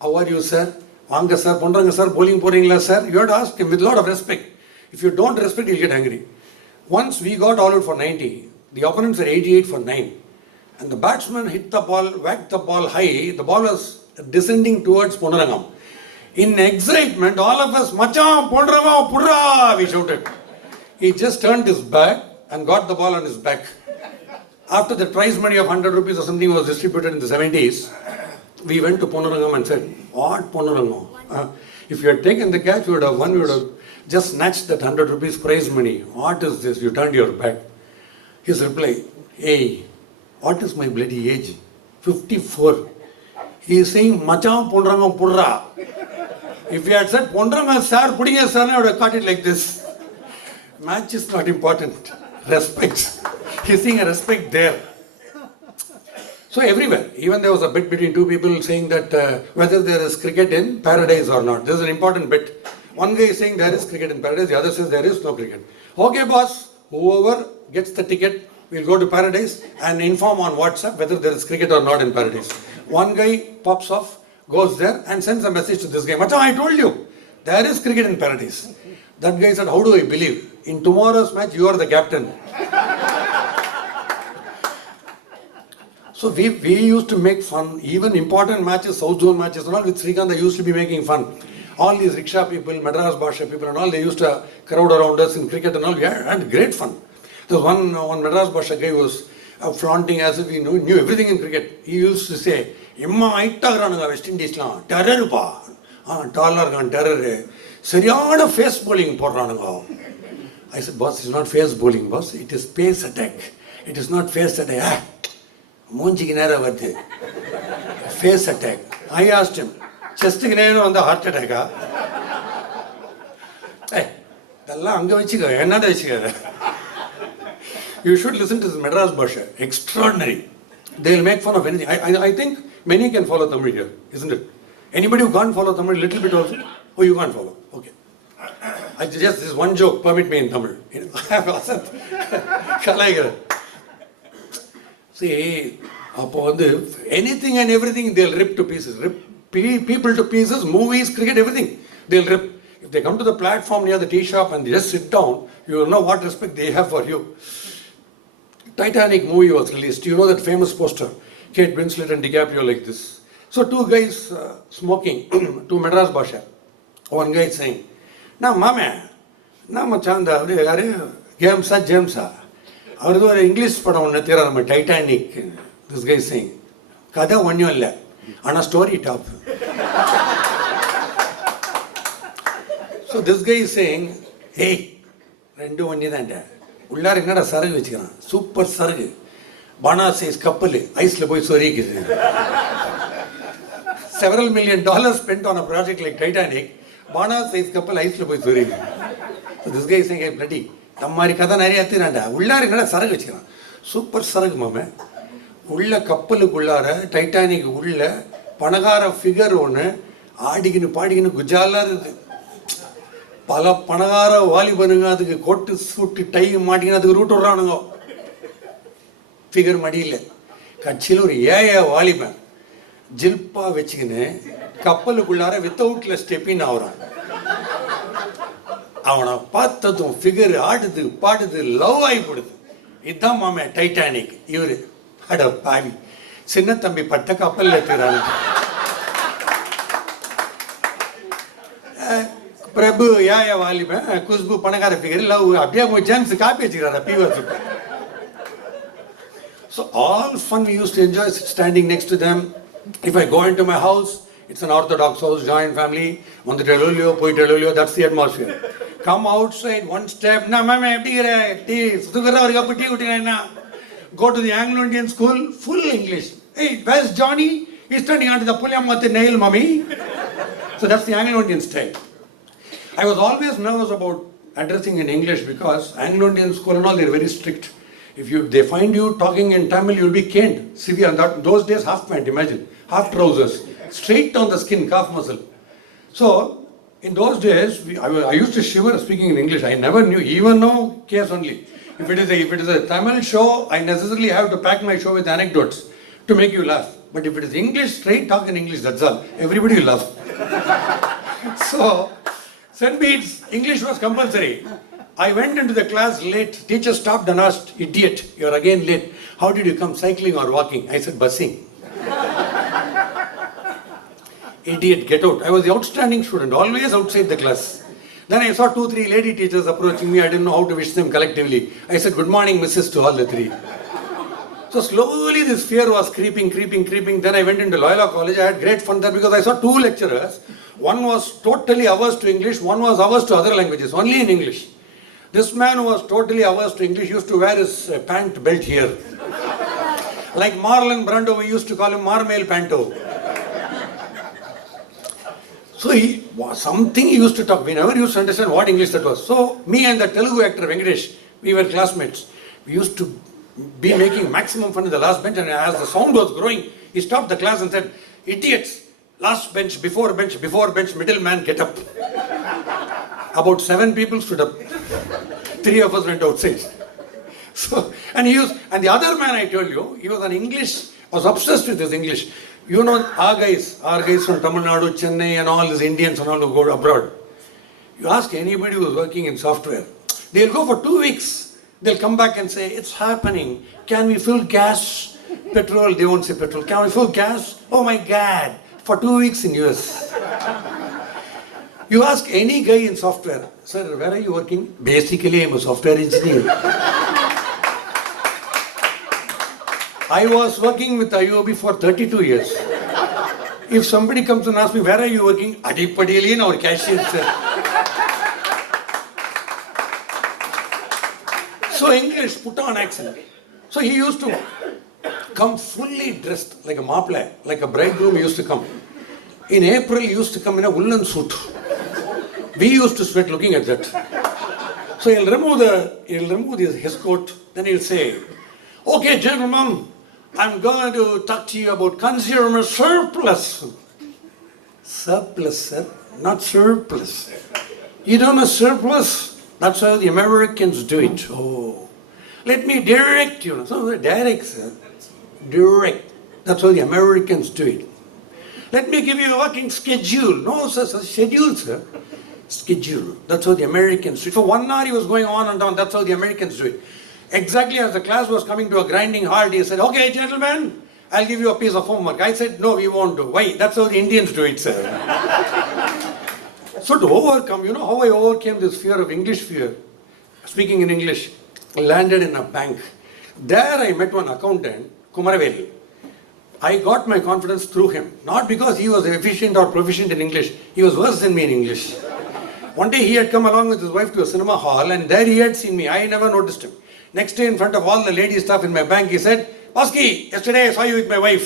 how are you sir, Vanga sir, Ponaranga sir, bowling poringla sir. You had to ask him with a lot of respect. If you don't respect, he'll get angry. Once we got all out for 90, the opponents were 88 for 9. And the batsman hit the ball, whacked the ball high. The ball was descending towards Ponarangam. In excitement, all of us, Macha, Ponarangam, Purra, we shouted. He just turned his back and got the ball on his back. After the prize money of 100 rupees or something was distributed in the 70s, we went to Ponarangam and said, what Ponarangam? If you had taken the catch, you would have won, you would have just snatched that 100 rupees prize money. What is this? You turned your back. His reply, hey, what is my bloody age? 54. He is saying, Macham Ponrangam Purra. If he had said, Ponrangam sir, putting a son, I would have cut it like this. Match is not important. Respect. He is saying a respect there. So everywhere, even there was a bit between two people saying that whether there is cricket in paradise or not. This is an important bit. One guy is saying there is cricket in paradise, the other says there is no cricket. Okay boss, whoever gets the ticket will go to paradise and inform on WhatsApp whether there is cricket or not in paradise. One guy pops off, goes there and sends a message to this guy. Macha, I told you, there is cricket in paradise. That guy said, how do I believe? In tomorrow's match, you are the captain. So we used to make fun, even important matches, South Zone matches and all, with Srikanth, I used to be making fun. All these rickshaw people, Madras Bhasha people and all, they used to crowd around us in cricket and all. We had great fun. There was one Madras Bhasha guy who was flaunting as if he knew everything in cricket. He used to say, Imma aittagranga West Indies la, terror pa. Taller gan terror. Sariyana face bowling podrananga. I said, boss, it's not face bowling, boss. It is pace attack. It is not face attack. Face attack. I asked him, chest on the heart attack. You should listen to this Madras Bhasha. Extraordinary. They'll make fun of anything. I think many can follow Tamil here, isn't it? Anybody who can't follow Tamil a little bit also? Oh, you can't follow. Okay. I just this one joke, permit me in Tamil. See, anything and everything they'll rip to pieces. Rip people to pieces, movies, cricket, everything. They'll rip. If they come to the platform near the tea shop and they just sit down, you will know what respect they have for you. Titanic movie was released. You know that famous poster, Kate Winslet and DiCaprio like this. So two guys smoking, two Madras Bhasha. One guy is saying, na mama, na machanda, Jamesa, Jamesa. Our English padam nathira Titanic. This guy is saying, kada vanyo illa, on a story top. So this guy is saying, hey, rendu vanni danda. Ullar enada sargu vechikran, super sargu. Bana says kappal, ice la poi sorikidhu. Several $1 million spent on a project like Titanic. Bana says kappal, ice la poi sorikidhu. So this guy is saying, hey, bloody, nammari kada nariya thiranda. Ullar enada sargu vechikran, super sargu mama. Ulla kappalukkullara Titanic ulla panagara figure one ஆடிக்கின்னு பாடிக்கின்னு குஜாலா இருக்குது. பல பணக்கார வாலிபனுங்க அதுக்கு கோட்டு சூட்டு tie மாட்டிக்கின்னு அதுக்கு root விட்றானுங்க. Figure மடியில் கட்சியில் ஒரு வாலிபன் ஜில்பா வச்சுக்கின்னு கப்பலுக்குள்ளார வித்தவுட்டில் ஸ்டெப்பின் ஆகிறான். அவனை பார்த்ததும் ஃபிகர் ஆடுது பாடுது லவ் ஆகி போடுது. இதுதான் மாமே டைட்டானிக். இவர் அட பாவி சின்ன தம்பி பட்ட கப்பலில் இருக்கிறாங்க. பிரபு வாலிபன் குஷ்பு பணக்கார ஃபிகர் லவ் அப்படியே ஜேம்ஸ் காப்பி வச்சுக்கிறாரா fever. So all fun we used to enjoy standing next to them. If I go into my house, it's an orthodox house, joint family. That's the atmosphere. Come outside, one step. Na mama, go to the Anglo-Indian school, full English. Hey, where's Johnny? He's turning onto the pulyam with the nail, mummy. So that's the Anglo-Indian style. I was always nervous about addressing in English because Anglo-Indian school and all, they're very strict. If they find you talking in Tamil, you'll be caned. Severe. Those days, half pant, imagine. Half trousers. Straight on the skin, calf muscle. So, in those days, I used to shiver speaking in English. I never knew, even now, case only. If it is a Tamil show, I necessarily have to pack my show with anecdotes to make you laugh. But if it is English, straight talk in English, that's all. Everybody will laugh. So, St. Bede's, English was compulsory. I went into the class late. Teacher stopped and asked, "Idiot, you're again late. How did you come, cycling or walking?" I said, "Bussing." Idiot, get out. I was the outstanding student, always outside the class. Then I saw 2-3 lady teachers approaching me. I didn't know how to wish them collectively. I said, "Good morning, Mrs." to all the three. So slowly this fear was creeping. Then I went into Loyola College. I had great fun there because I saw 2 lecturers. One was totally averse to English, one was averse to other languages, only in English. This man who was totally averse to English used to wear his pant belt here. Like Marlon Brando, we used to call him Marmail Panto. So something he used to talk. We never used to understand what English that was. So me and the Telugu actor Venkatesh, we were classmates. We used to be making maximum fun in the last bench, and as the sound was growing, he stopped the class and said, "Idiots, last bench, before bench, middle man, get up." About 7 people stood up. 3 of us went outside. So, and the other man I told you, he was an English, was obsessed with his English. You know, our guys from Tamil Nadu, Chennai, and all these Indians and all who go abroad. You ask anybody who is working in software, they'll go for 2 weeks. They'll come back and say, "It's happening. Can we fill gas? Petrol?" They won't say petrol. "Can we fill gas? Oh my God." For 2 weeks in US. You ask any guy in software, "Sir, where are you working?" "Basically, I'm a software engineer." I was working with IOB for 32 years. If somebody comes and asks me, "Where are you working?" "Adipadili, or cashier, sir." So English, put on accent. So he used to come fully dressed like a maple, like a bridegroom used to come. In April, he used to come in a woolen suit. We used to sweat looking at that. So he'll remove his coat, then he'll say, "Okay, gentlemen, I'm going to talk to you about consumer surplus." Surplus, sir, not surplus. You don't know surplus? That's how the Americans do it. Oh, let me direct you. So direct, sir. Direct. That's how the Americans do it. Let me give you a working schedule. No, sir, schedule, sir. Schedule. That's how the Americans do it. For 1 hour he was going on and on. That's how the Americans do it. Exactly as the class was coming to a grinding halt, he said, "Okay, gentlemen, I'll give you a piece of homework." I said, "No, we won't do." "Why?" "That's how the Indians do it, sir." So to overcome, you know how I overcame this fear of English fear? Speaking in English, I landed in a bank. There I met one accountant, Kumaravel. I got my confidence through him. Not because he was efficient or proficient in English. He was worse than me in English. One day he had come along with his wife to a cinema hall, and there he had seen me. I never noticed him. Next day, in front of all the lady staff in my bank, he said, "Bosskey, yesterday I saw you with my wife."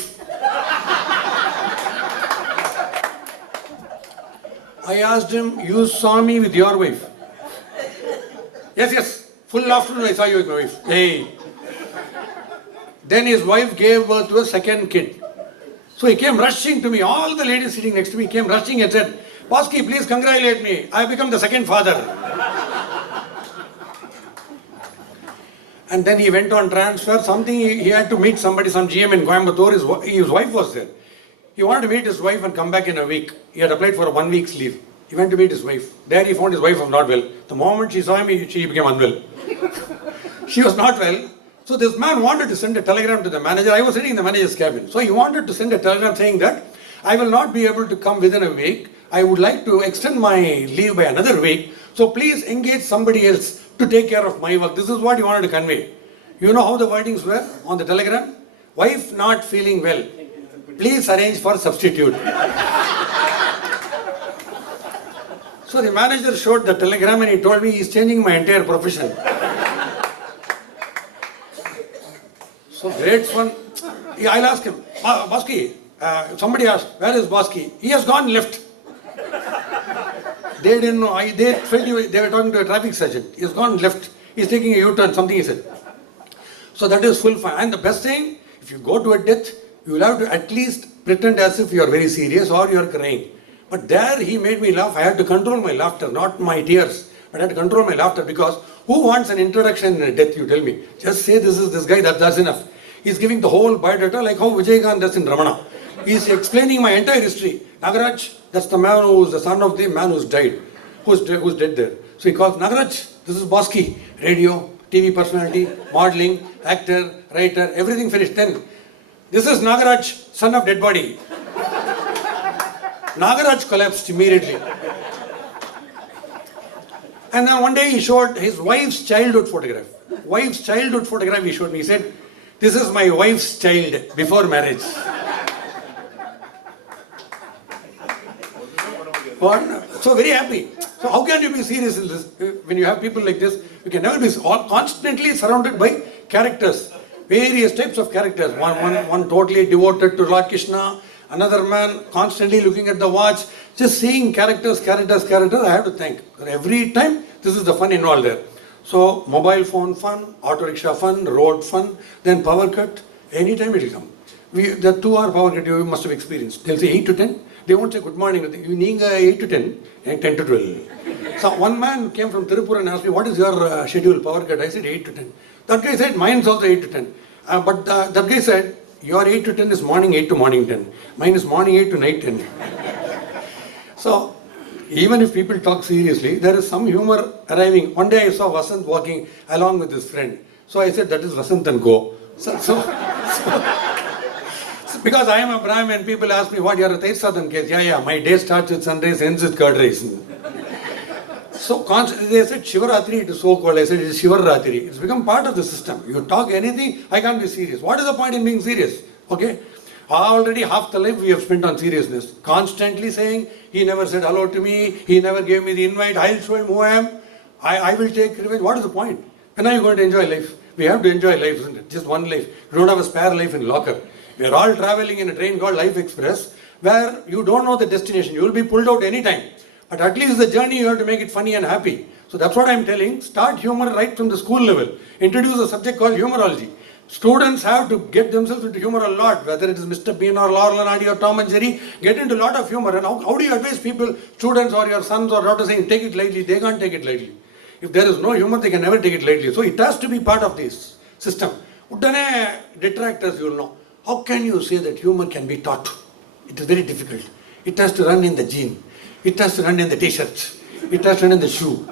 I asked him, "You saw me with your wife?" Yes. Full afternoon I saw you with my wife." Hey. Then his wife gave birth to a second kid. So he came rushing to me. All the ladies sitting next to me came rushing and said, "Bosskey, please congratulate me. I have become the second father." And then he went on transfer. He had to meet somebody, some GM in Coimbatore. His wife was there. He wanted to meet his wife and come back in a week. He had applied for a 1 week's leave. He went to meet his wife. There he found his wife was not well. The moment she saw him, she became unwell. She was not well. So this man wanted to send a telegram to the manager. I was sitting in the manager's cabin. So he wanted to send a telegram saying that I will not be able to come within a week. I would like to extend my leave by another week. So please engage somebody else to take care of my work. This is what he wanted to convey. You know how the wordings were on the telegram? Wife not feeling well. Please arrange for substitute. So the manager showed the telegram and he told me he's changing my entire profession. So great fun. I'll ask him, "Bosskey," somebody asked, "Where is Bosskey?" "He has gone left." They didn't know. They felt they were talking to a traffic sergeant. He has gone left. He's taking a U-turn, something he said. So that is full fun. And the best thing, if you go to a death, you will have to at least pretend as if you are very serious or you are crying. But there he made me laugh. I had to control my laughter, not my tears. But I had to control my laughter because who wants an introduction in a death, you tell me? Just say this is this guy, that's enough. He's giving the whole biodata like how Vijaykanth does in Ramana. He's explaining my entire history. Nagaraj, that's the man who is the son of the man who's died, who's dead there. So he calls, Nagaraj, this is Bosskey, radio, TV personality, modeling, actor, writer, everything finished. Then, this is Nagaraj, son of dead body. Nagaraj collapsed immediately. And then one day he showed his wife's childhood photograph. Wife's childhood photograph he showed me. He said, this is my wife's child before marriage. So very happy. So how can you be serious in this? When you have people like this, you can never be constantly surrounded by characters. Various types of characters. One totally devoted to Lord Krishna. Another man constantly looking at the watch. Just seeing characters, I have to think. Every time, this is the fun involved there. So, mobile phone fun, auto rickshaw fun, road fun, then power cut. Anytime it will come. The 2-hour power cut you must have experienced. They'll say 8 to 10. They won't say good morning. You need 8 to 10, 10 to 12. So one man came from Tirupur and asked me, what is your schedule, power cut? I said 8 to 10. That guy said, mine's also 8 to 10. But that guy said, your 8 to 10 is morning 8 to morning 10. Mine is morning 8 to night 10. So, even if people talk seriously, there is some humor arriving. One day I saw Vasant walking along with his friend. So I said, that is Vasant and go. Because I am a Brahmin, people ask me, what, you are a Taisadam case? Yeah, my day starts with sunrise, ends with curd rice. So they said Shivaratri, it is so called. I said it is Shivaratri. It's become part of the system. You talk anything, I can't be serious. What is the point in being serious? Okay? Already half the life we have spent on seriousness. Constantly saying, he never said hello to me, he never gave me the invite, I'll show him who I am, I will take revenge. What is the point? When are you going to enjoy life? We have to enjoy life, isn't it? Just one life. You don't have a spare life in locker. We are all traveling in a train called Life Express, where you don't know the destination. You will be pulled out anytime. But at least the journey you have to make it funny and happy. So that's what I'm telling. Start humor right from the school level. Introduce a subject called humorology. Students have to get themselves into humor a lot, whether it is Mr. Bean or Laurel and Hardy or Tom and Jerry, get into a lot of humor. And how do you advise people, students or your sons or daughters saying, take it lightly? They can't take it lightly. If there is no humor, they can never take it lightly. So it has to be part of this system. Detractors, you will know. How can you say that humor can be taught? It is very difficult. It has to run in the gene. It has to run in the t-shirt. It has to run in the shoe.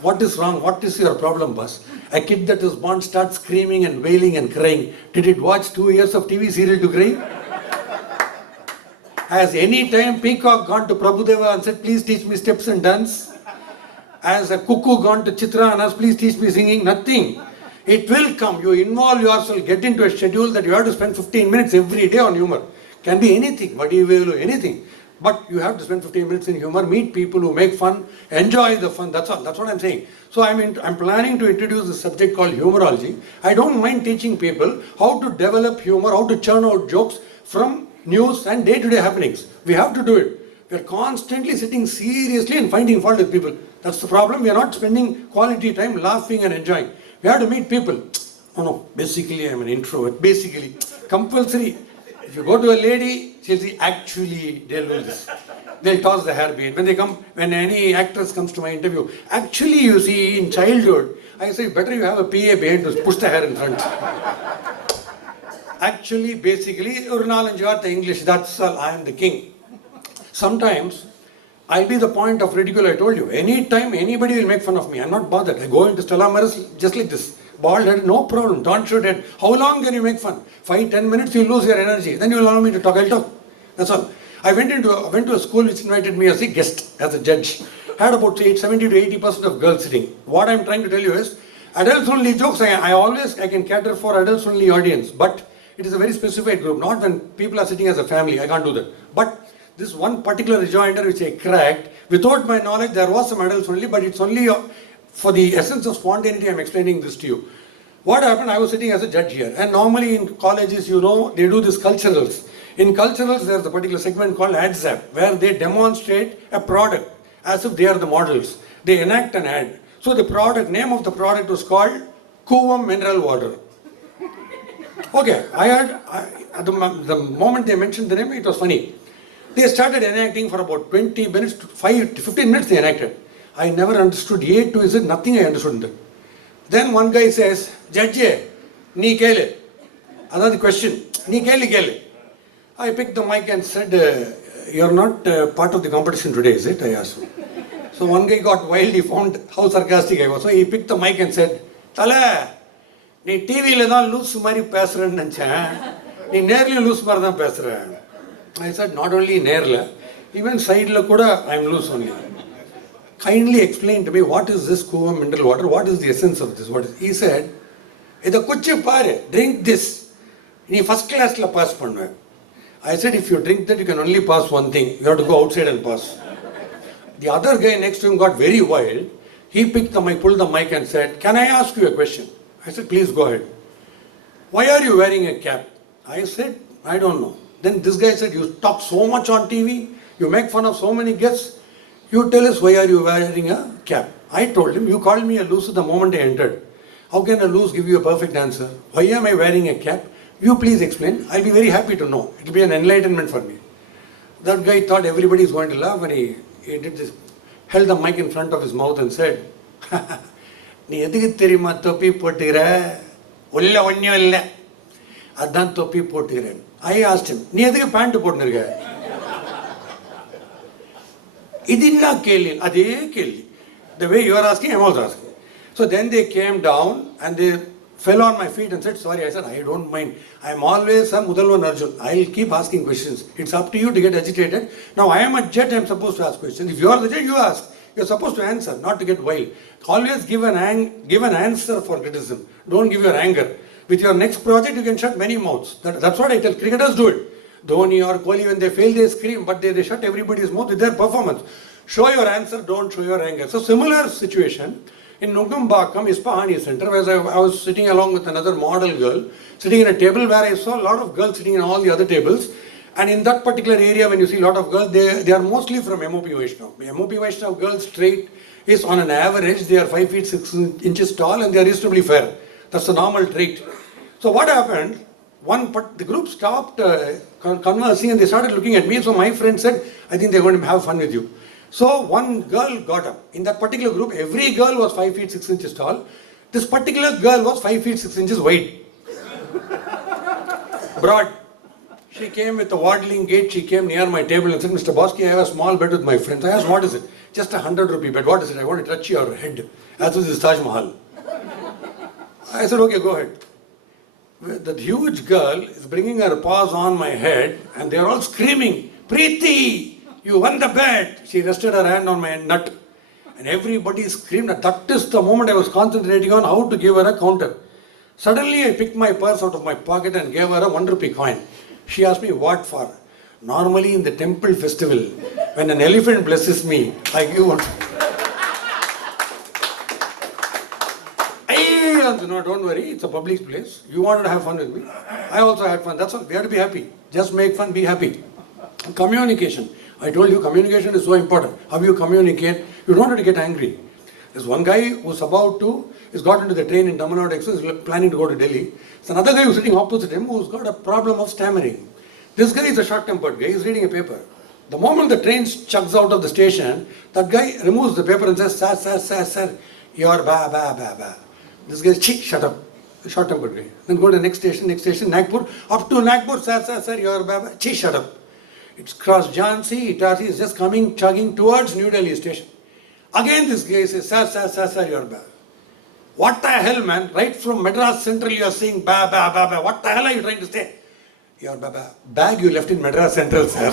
What is wrong? What is your problem, boss? A kid that is born starts screaming and wailing and crying. Did it watch 2 years of TV serial to cry? Has any time Peacock gone to Prabhudeva and said, please teach me steps and dance? Has a cuckoo gone to Chitra and asked, please teach me singing? Nothing. It will come. You involve yourself, get into a schedule that you have to spend 15 minutes every day on humor. Can be anything, but you will do anything. But you have to spend 15 minutes in humor, meet people who make fun, enjoy the fun. That's all. That's what I'm saying. So I'm planning to introduce a subject called humorology. I don't mind teaching people how to develop humor, how to churn out jokes from news and day-to-day happenings. We have to do it. We are constantly sitting seriously and finding fault with people. That's the problem. We are not spending quality time laughing and enjoying. We have to meet people. No, basically I'm an introvert. Basically, compulsory. If you go to a lady, she'll say, actually, they'll do this. They'll toss the hair behind. When any actress comes to my interview, actually, you see, in childhood, I say, better you have a PA behind to push the hair in front. Actually, basically, the English, that's all, I am the king. Sometimes, I'll be the point of ridicule, I told you. Anytime anybody will make fun of me, I'm not bothered. I go into Stella Maris just like this. Bald head, no problem, don't shoot head. How long can you make fun? 5-10 minutes, you lose your energy. Then you allow me to talk, I'll talk. That's all. I went to a school which invited me as a guest, as a judge. Had about 70 to 80% of girls sitting. What I'm trying to tell you is, adults only jokes, I can cater for adults only audience. But it is a very specific group, not when people are sitting as a family, I can't do that. But this one particular rejoinder which I cracked, without my knowledge, there was some adults only, but it's only for the essence of spontaneity, I'm explaining this to you. What happened, I was sitting as a judge here. And normally in colleges, you know, they do this culturals. In culturals, there's a particular segment called ADZAP, where they demonstrate a product as if they are the models. They enact an ad. So the name of the product was called Kuvam Mineral Water. Okay, the moment they mentioned the name, it was funny. They started enacting for about 20 minutes, 5 to 15 minutes they enacted. I never understood A to Z, nothing I understood. Then one guy says, Judge, nee kele. Another question, nee kele. I picked the mic and said, you're not part of the competition today, is it? I asked him. So one guy got wild, he found how sarcastic I was. So he picked the mic and said, Tala, நீ டிவியில் தான் loose மாதிரி பேசுகிறேன்னு நினச்சேன், நீ நேர்லையும் loose மாதிரி தான் பேசுகிறேன். I said, not only நேரில், even சைடில் கூட I am loose only. Kindly explain to me, what is this Kuvam mineral water? What is the essence of this? What is? He said, இதை குச்சி பாரு, drink this. நீ first கிளாஸில் pass பண்ணுவேன். I said, if you drink that, you can only pass one thing. You have to go outside and pass. The other guy next to him got very wild. He picked the mic, pulled the mic and said, can I ask you a question? I said, please go ahead. Why are you wearing a cap? I said, I don't know. Then this guy said, you talk so much on TV, you make fun of so many guests, you tell us why are you wearing a cap? I told him, you called me a loose the moment I entered. How can a loose give you a perfect answer? Why am I wearing a cap? You please explain. I'll be very happy to know. It will be an enlightenment for me. That guy thought everybody is going to laugh and he did this, held the mic in front of his mouth and said, நீ எதுக்கு தெரியுமா தொப்பி போட்டுக்கிற? உள்ள ஒன்றும் இல்லை, அதான் தொப்பி போட்டுக்கிறேன். I asked him, நீ எதுக்கு பேண்ட் போட்டுருக்க? இது என்ன கேள்வி? அதே கேள்வி. The way you are asking, I am also asking. So then they came down and they fell on my feet and said, sorry. I said, I don't mind. I am always a Mudalvan Arjun. I will keep asking questions. It's up to you to get agitated. Now I am a jet, I am supposed to ask questions. If you are the jet, you ask. You are supposed to answer, not to get wild. Always give an answer for criticism. Don't give your anger. With your next project, you can shut many mouths. That's what I tell. Cricketers do it. Dhoni or Kohli, when they fail, they scream, but they shut everybody's mouth with their performance. Show your answer, don't show your anger. So similar situation in Nugambakam, Ispahani Center, where I was sitting along with another model girl, sitting in a table where I saw a lot of girls sitting in all the other tables. And in that particular area, when you see a lot of girls, they are mostly from MOP Vaishnav. MOP Vaishnav girls straight is on an average, they are 5 feet 6 inches tall and they are reasonably fair. That's the normal trait. So what happened? The group stopped conversing and they started looking at me. So my friend said, I think they're going to have fun with you. So one girl got up. In that particular group, every girl was 5 feet 6 inches tall. This particular girl was 5 feet 6 inches wide. Broad. She came with a waddling gait. She came near my table and said, Mr. Bosskey, I have a small bed with my friends. I asked, what is it? Just 100 rupee bed. What is it? I want to touch your head. As was this Taj Mahal. I said, okay, go ahead. That huge girl is bringing her paws on my head and they're all screaming, Preeti, you won the bet. She rested her hand on my nut. And everybody screamed. That is the moment I was concentrating on how to give her a counter. Suddenly I picked my purse out of my pocket and gave her a 1 rupee coin. She asked me, what for? Normally in the temple festival, when an elephant blesses me, I give one. No, don't worry, it's a public place. You wanted to have fun with me. I also had fun. That's all. We have to be happy. Just make fun, be happy. Communication. I told you, communication is so important. How you communicate, you don't have to get angry. There's one guy who's he's got into the train in Tamil Nadu Express, planning to go to Delhi. There's another guy who's sitting opposite him who's got a problem of stammering. This guy is a short-tempered guy, he's reading a paper. The moment the train chugs out of the station, that guy removes the paper and says, sir, you're ba. This guy says, shut up. Short-tempered guy. Then go to the next station, Nagpur. Up to Nagpur, sir, you're ba. Shut up. It's crossed Jhansi, Itarsi is just coming, chugging towards New Delhi station. Again this guy says, sir, you're ba. What the hell, man? Right from Madras Central you are saying ba. What the hell are you trying to say? Your bag you left in Madras Central, sir.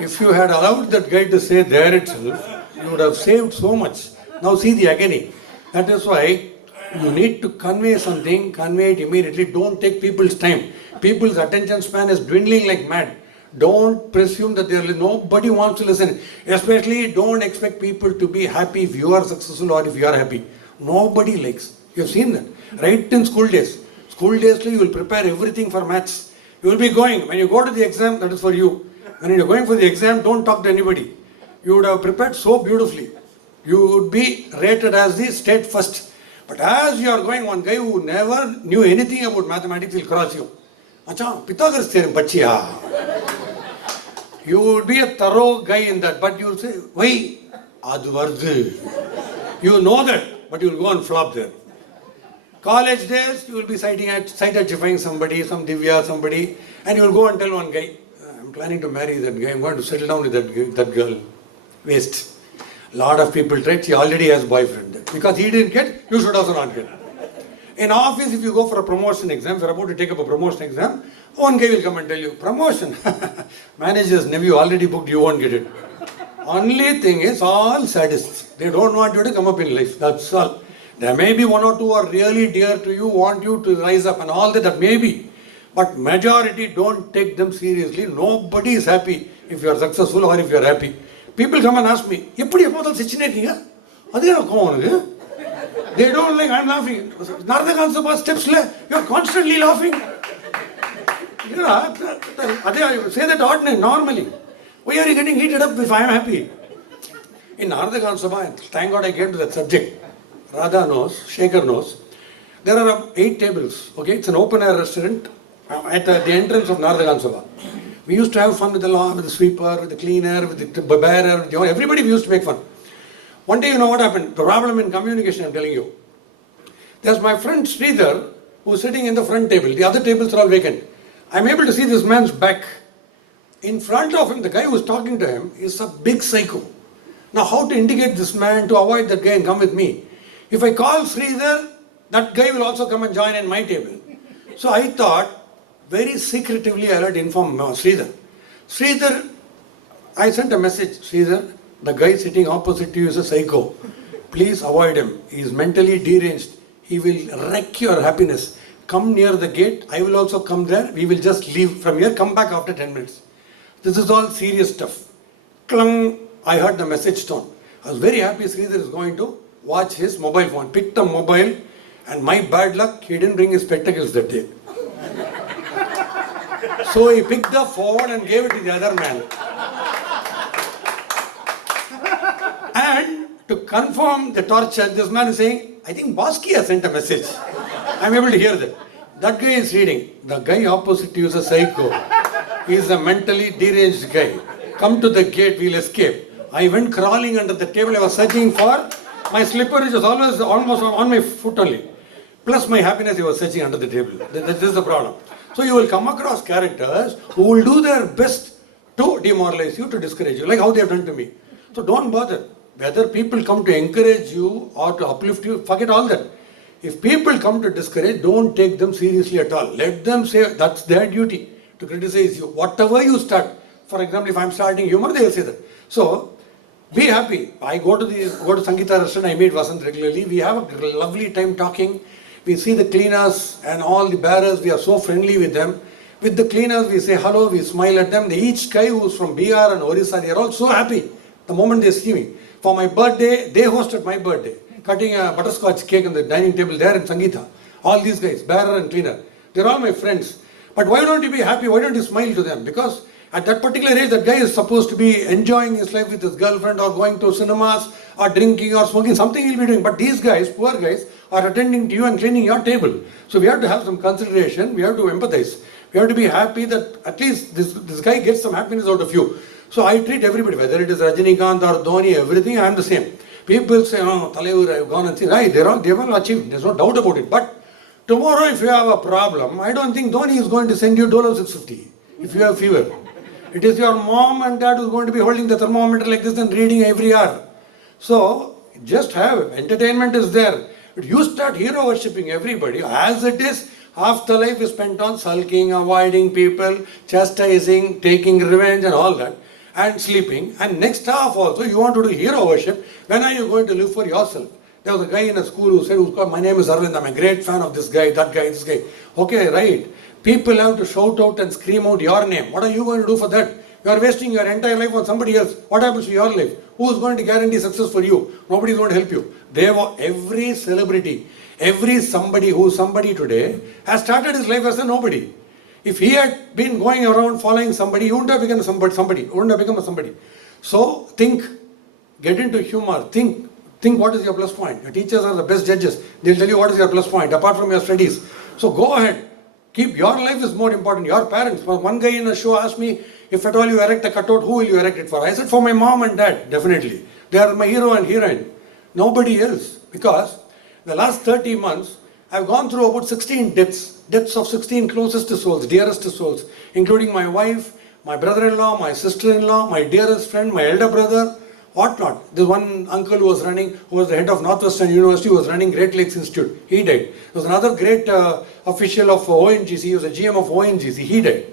If you had allowed that guy to say there itself, you would have saved so much. Now see the agony. That is why you need to convey something, convey it immediately. Don't take people's time. People's attention span is dwindling like mad. Don't presume that nobody wants to listen. Especially don't expect people to be happy if you are successful or if you are happy. Nobody likes. You have seen that. Right in school days. School days you will prepare everything for maths. You will be going. When you go to the exam, that is for you. When you are going for the exam, don't talk to anybody. You would have prepared so beautifully. You would be rated as the state first. But as you are going, one guy who never knew anything about mathematics will cross you. Acha, Pythagoras theorem, bachiya. You would be a thorough guy in that, but you will say, why? Adu vardu. You know that, but you will go and flop there. College days, you will be sight-identifying somebody, some Divya, somebody, and you will go and tell one guy, I'm planning to marry that guy. I'm going to settle down with that girl. Waste. Lot of people tried. She already has boyfriend. Because he didn't get, you should also not get. In office, if you go for a promotion exam, if you're about to take up a promotion exam, one guy will come and tell you, promotion. Manager's nephew already booked, you won't get it. Only thing is, all sadists. They don't want you to come up in life. That's all. There may be one or two who are really dear to you, want you to rise up and all that may be. But majority don't take them seriously. Nobody is happy if you are successful or if you are happy. People come and ask me, எப்படி எப்போதும் சிச்சினேட்டீங்க அதே இருக்கும் உனக்கு they don't like I'm laughing Nardakan Sabha steps you're constantly laughing say that ordinary normally why are you getting heated up if I'm happy in Nardakan Sabha thank God I came to that subject Radha knows Shekhar knows there are 8 tables okay it's an open air restaurant at the entrance of Nardakan Sabha. We used to have fun with the law, with the sweeper, with the cleaner, with the bearer, everybody we used to make fun. One day, you know what happened? The problem in communication, I'm telling you. There's my friend Sridhar, who's sitting in the front table. The other tables are all vacant. I'm able to see this man's back. In front of him, the guy who's talking to him is a big psycho. Now, how to indicate this man to avoid that guy and come with me? If I call Sridhar, that guy will also come and join in my table. So I thought, very secretively I had informed Sridhar. Sridhar, I sent a message, Sridhar, the guy sitting opposite to you is a psycho. Please avoid him. He is mentally deranged. He will wreck your happiness. Come near the gate. I will also come there. We will just leave from here. Come back after 10 minutes. This is all serious stuff. Klang, I heard the message tone. I was very happy Sridhar is going to watch his mobile phone. Picked the mobile and my bad luck, he didn't bring his spectacles that day. So he picked the phone and gave it to the other man. And to confirm the torture, this man is saying, I think Bosskey has sent a message. I'm able to hear that. That guy is reading. The guy opposite to you is a psycho. He is a mentally deranged guy. Come to the gate, we'll escape. I went crawling under the table. I was searching for my slipper, which was always almost on my foot only. Plus my happiness, he was searching under the table. This is the problem. So you will come across characters who will do their best to demoralize you, to discourage you, like how they have done to me. So don't bother. Whether people come to encourage you or to uplift you, forget all that. If people come to discourage, don't take them seriously at all. Let them say that's their duty to criticize you. Whatever you start, for example, if I'm starting humor, they will say that. So be happy. I go to Sangeeta restaurant, I meet Vasant regularly. We have a lovely time talking. We see the cleaners and all the bearers, we are so friendly with them. With the cleaners, we say hello, we smile at them. Each guy who's from BR and Orissa, they are all so happy the moment they see me. For my birthday, they hosted my birthday, cutting a butterscotch cake on the dining table there in Sangeeta. All these guys, bearer and cleaner, they're all my friends. But why don't you be happy? Why don't you smile to them? Because at that particular age, that guy is supposed to be enjoying his life with his girlfriend or going to cinemas or drinking or smoking, something he'll be doing. But these guys, poor guys, are attending to you and cleaning your table. So we have to have some consideration, we have to empathize. We have to be happy that at least this guy gets some happiness out of you. So I treat everybody, whether it is Rajinikanth or Dhoni, everything, I am the same. People say, oh, Talevur, I've gone and seen, right, they've all achieved, there's no doubt about it. But tomorrow if you have a problem, I don't think Dhoni is going to send you Dolo 650 if you have fever. It is your mom and dad who is going to be holding the thermometer like this and reading every hour. So just have, entertainment is there. But you start hero worshipping everybody. As it is, half the life is spent on sulking, avoiding people, chastising, taking revenge and all that, and sleeping. And next half also, you want to do hero worship. When are you going to live for yourself? There was a guy in a school who said, my name is Arvind, I'm a great fan of this guy, that guy, this guy. Okay, right. People have to shout out and scream out your name. What are you going to do for that? You are wasting your entire life on somebody else. What happens to your life? Who is going to guarantee success for you? Nobody is going to help you. Every celebrity, every somebody who is somebody today has started his life as a nobody. If he had been going around following somebody, he wouldn't have become somebody. He wouldn't have become a somebody. So think, get into humor, think what is your plus point. Your teachers are the best judges. They'll tell you what is your plus point apart from your studies. So go ahead. Keep your life is more important. Your parents. One guy in a show asked me, if at all you erect a cutout, who will you erect it for? I said, for my mom and dad, definitely. They are my hero and heroine. Nobody else. Because the last 30 months, I've gone through about 16 deaths of 16 closest to souls, dearest to souls, including my wife, my brother-in-law, my sister-in-law, my dearest friend, my elder brother, what not. There's one uncle who was the head of Northwestern University, who was running Great Lakes Institute. He died. There was another great official of ONGC, he was a GM of ONGC, he died.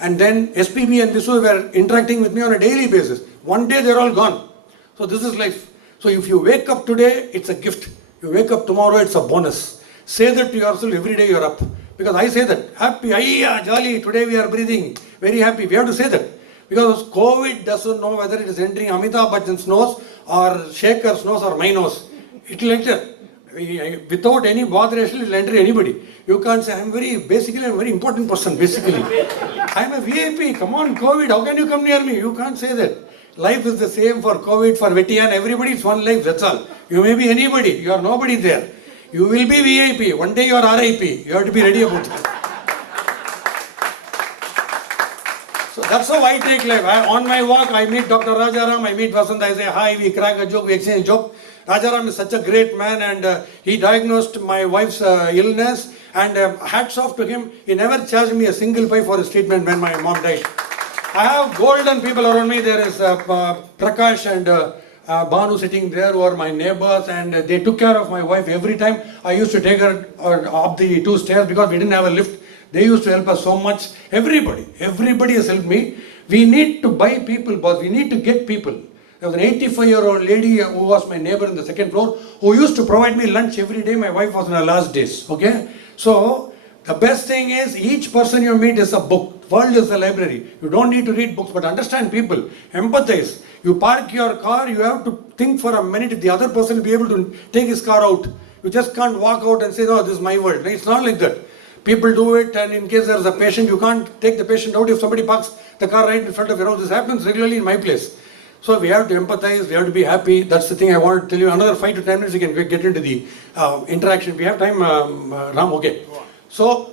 And then SPB and Visu were interacting with me on a daily basis. One day they're all gone. So this is life. So if you wake up today, it's a gift. You wake up tomorrow, it's a bonus. Say that to yourself every day you're up. Because I say that. Happy, ayya, jolly, today we are breathing. Very happy. We have to say that. Because COVID doesn't know whether it is entering Amitabh Bachchan's nose or Shekhar's nose or my nose. It will enter. Without any botheration, it will enter anybody. You can't say, I'm a very important person, basically. I'm a VIP. Come on, COVID, how can you come near me? You can't say that. Life is the same for COVID, for Vetian, everybody, it's one life, that's all. You may be anybody, you are nobody there. You will be VIP, one day you are RIP, you have to be ready about it. So that's how I take life. On my walk, I meet Dr. Rajaram, I meet Vasant, I say hi, we crack a joke, we exchange a joke. Rajaram is such a great man, and he diagnosed my wife's illness, and hats off to him, he never charged me a single pay for his treatment when my mom died. I have golden people around me. There is Prakash and Banu sitting there, who are my neighbors, and they took care of my wife every time. I used to take her up the 2 stairs because we didn't have a lift. They used to help us so much. Everybody has helped me. We need to buy people, boss. We need to get people. There was an 85-year-old lady who was my neighbor in the 2nd floor, who used to provide me lunch every day. My wife was in her last days. Okay, so the best thing is, each person you meet is a book. World is a library. You don't need to read books, but understand people. Empathize. You park your car, you have to think for a minute if the other person will be able to take his car out. You just can't walk out and say, no, this is my world. It's not like that. People do it, and in case there is a patient, you can't take the patient out if somebody parks the car right in front of your house. This happens regularly in my place. So we have to empathize, we have to be happy. That's the thing I want to tell you. Another 5 to 10 minutes, we can get into the interaction. We have time, Ram, okay. So,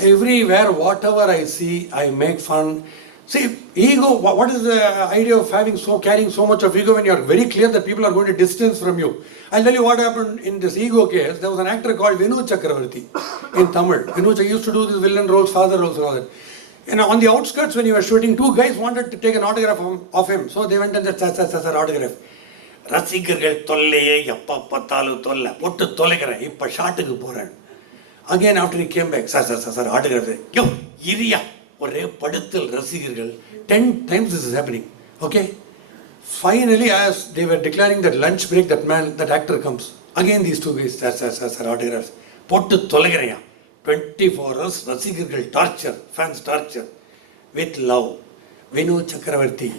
everywhere, whatever I see, I make fun. See, ego, what is the idea of carrying so much of ego when you are very clear that people are going to distance from you? I'll tell you what happened in this ego case. There was an actor called Vinu Chakravarti in Tamil. Vinu used to do these villain roles, father roles and all that. And on the outskirts when he was shooting, 2 guys wanted to take an autograph of him. So they went and said, sir, autograph. Rasikargal tolle, yappa pattalu tolla, pottu tolekara, ippa shaatukku poran. Again, after he came back, sir, autograph. Yo, iriya, ore paduttal rasikargal. 10 times this is happening. Okay? Finally, as they were declaring that lunch break, that actor comes. Again, these 2 guys, sir, autographs. Pottu tolekaraya. 24 hours, rasikargal torture, fans torture. With love. Vinu Chakravarti.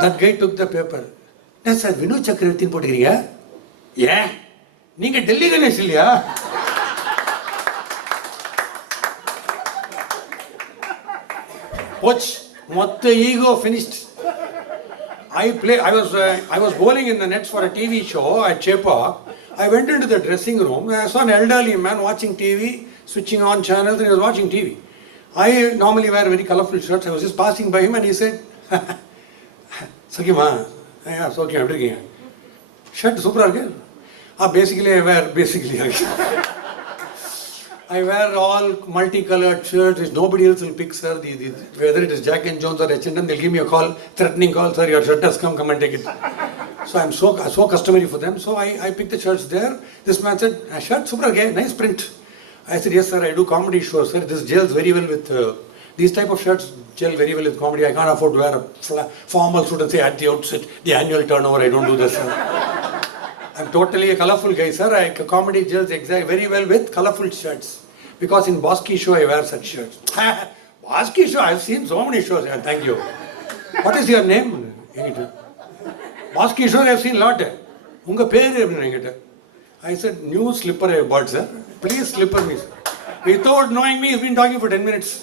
That guy took the paper. Yes, sir, Vinu Chakravarti potukiriya? Yeah. Neenga Delhi Ganesh illaya? Watch, motta ego finished. I was bowling in the nets for a TV show at Chepa. I went into the dressing room. I saw an elderly man watching TV, switching on channels, and he was watching TV. I normally wear very colorful shirts. I was just passing by him and he said, Sakima, yeah, so okay, I'm shirt super again. Basically I wear all multicolored shirts, nobody else will pick, sir. Whether it is Jack and Jones or H&M, they'll give me a call, threatening call, sir, your shirt has come and take it. So I'm so customary for them. So I picked the shirts there. This man said, shirt, super, okay, nice print. I said, yes, sir, I do comedy shows, sir. This gels very well with, these type of shirts gel very well with comedy. I can't afford to wear a formal suit and say at the outset, the annual turnover, I don't do this, sir. I'm totally a colorful guy, sir. Comedy gels very well with colorful shirts. Because in Bosskey show, I wear such shirts. Bosskey show, I've seen so many shows. Thank you. What is your name? Bosskey show, I've seen a lot. Unga per I said, new slipper I bought, sir. Please slipper me, sir. Without knowing me, he's been talking for 10 minutes.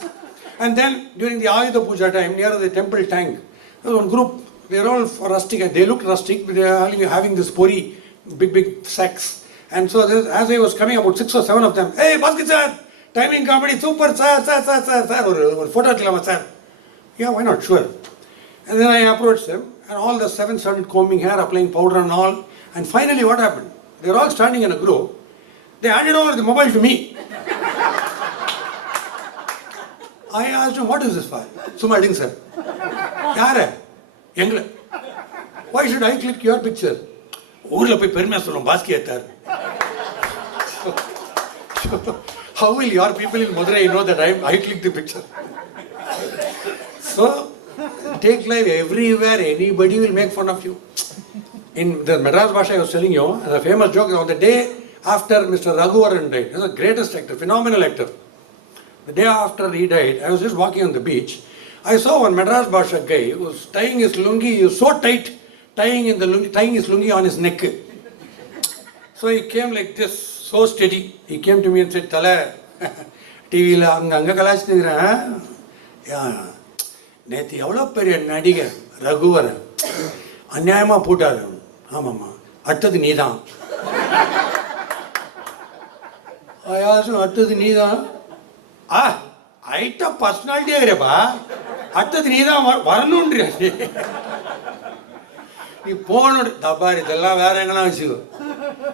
And then, during the Ayudha Puja time, near the temple tank, there was one group, they're all rustic. They looked rustic, but they're having this pori, big sacks. And so, as I was coming, about 6 or 7 of them, hey, Bosskey sir, timing comedy, super, sir, or photo kilama, sir. Yeah, why not? Sure. And then I approached them, and all the 7 started combing hair, applying powder and all. And finally, what happened? They were all standing in a group. They handed over the mobile to me. I asked him, what is this file? Summa eding sir. Yare? Engla. Why should I click your picture? Urla poi permiya sollum Bosskey ettar. How will your people in Madurai know that I clicked the picture? So, take life everywhere, anybody will make fun of you. In the Madras Bhasha I was telling you, the famous joke on the day after Mr. Raghuvaran died, he was the greatest actor, phenomenal actor. The day after he died, I was just walking on the beach. I saw one Madras Bhasha guy who was tying his lungi, he was so tight, tying his lungi on his neck. So he came like this, so steady. He came to me and said, Tala, TV la anga kalachinigra. Yeah. Nethi evlo periya nadiga Raghuvaran. Anyayama poட்டாரு. ஆமாம்மா அடுத்தது நீதான். அடுத்தது நீதான். ஐட்ட personality ஆகிறப்பா அடுத்தது நீதான் வரணும்ன்ற நீ போகணும் தப்பாரு இதெல்லாம் வேற எங்கன்னா வச்சுக்கோ.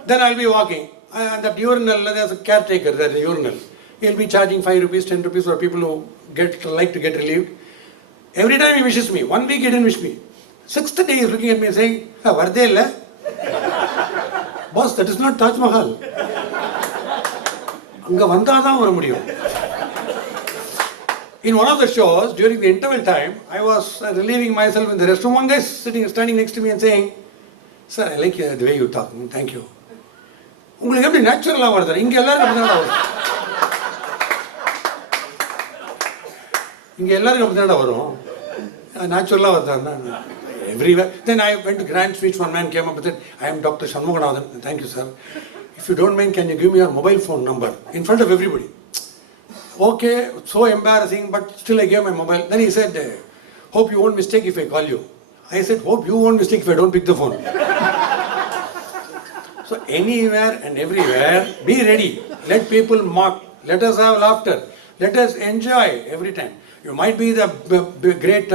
Then I'll be walking. And that urinal, there's a caretaker there, the urinal. He'll be charging 5 rupees, 10 rupees for people who like to get relieved. Every time he wishes me. 1 week he didn't wish me. 6th day he's looking at me and saying, Vardhe illa? Boss, that is not Taj Mahal. Anga vandadhaan vara mudiyum. In one of the shows, during the interval time, I was relieving myself in the restroom. One guy standing next to me and saying, Sir, I like the way you talk. Thank you. உங்களுக்கு எப்படி நேச்சுரலாக வருது? இங்கே எல்லாருக்கும் அப்படி தான் வரும். இங்கே எல்லாருக்கும் அப்படி தான் வரும். நேச்சுரலாக வருதா? Everywhere. Then I went to grand speech. One man came up and said, I am Dr. Shanmuganathan. Thank you, sir. If you don't mind, can you give me your mobile phone number? In front of everybody. Okay, so embarrassing, but still I gave my mobile. Then he said, hope you won't mistake if I call you. I said, hope you won't mistake if I don't pick the phone. So anywhere and everywhere, be ready. Let people mock. Let us have laughter. Let us enjoy every time. You might be the great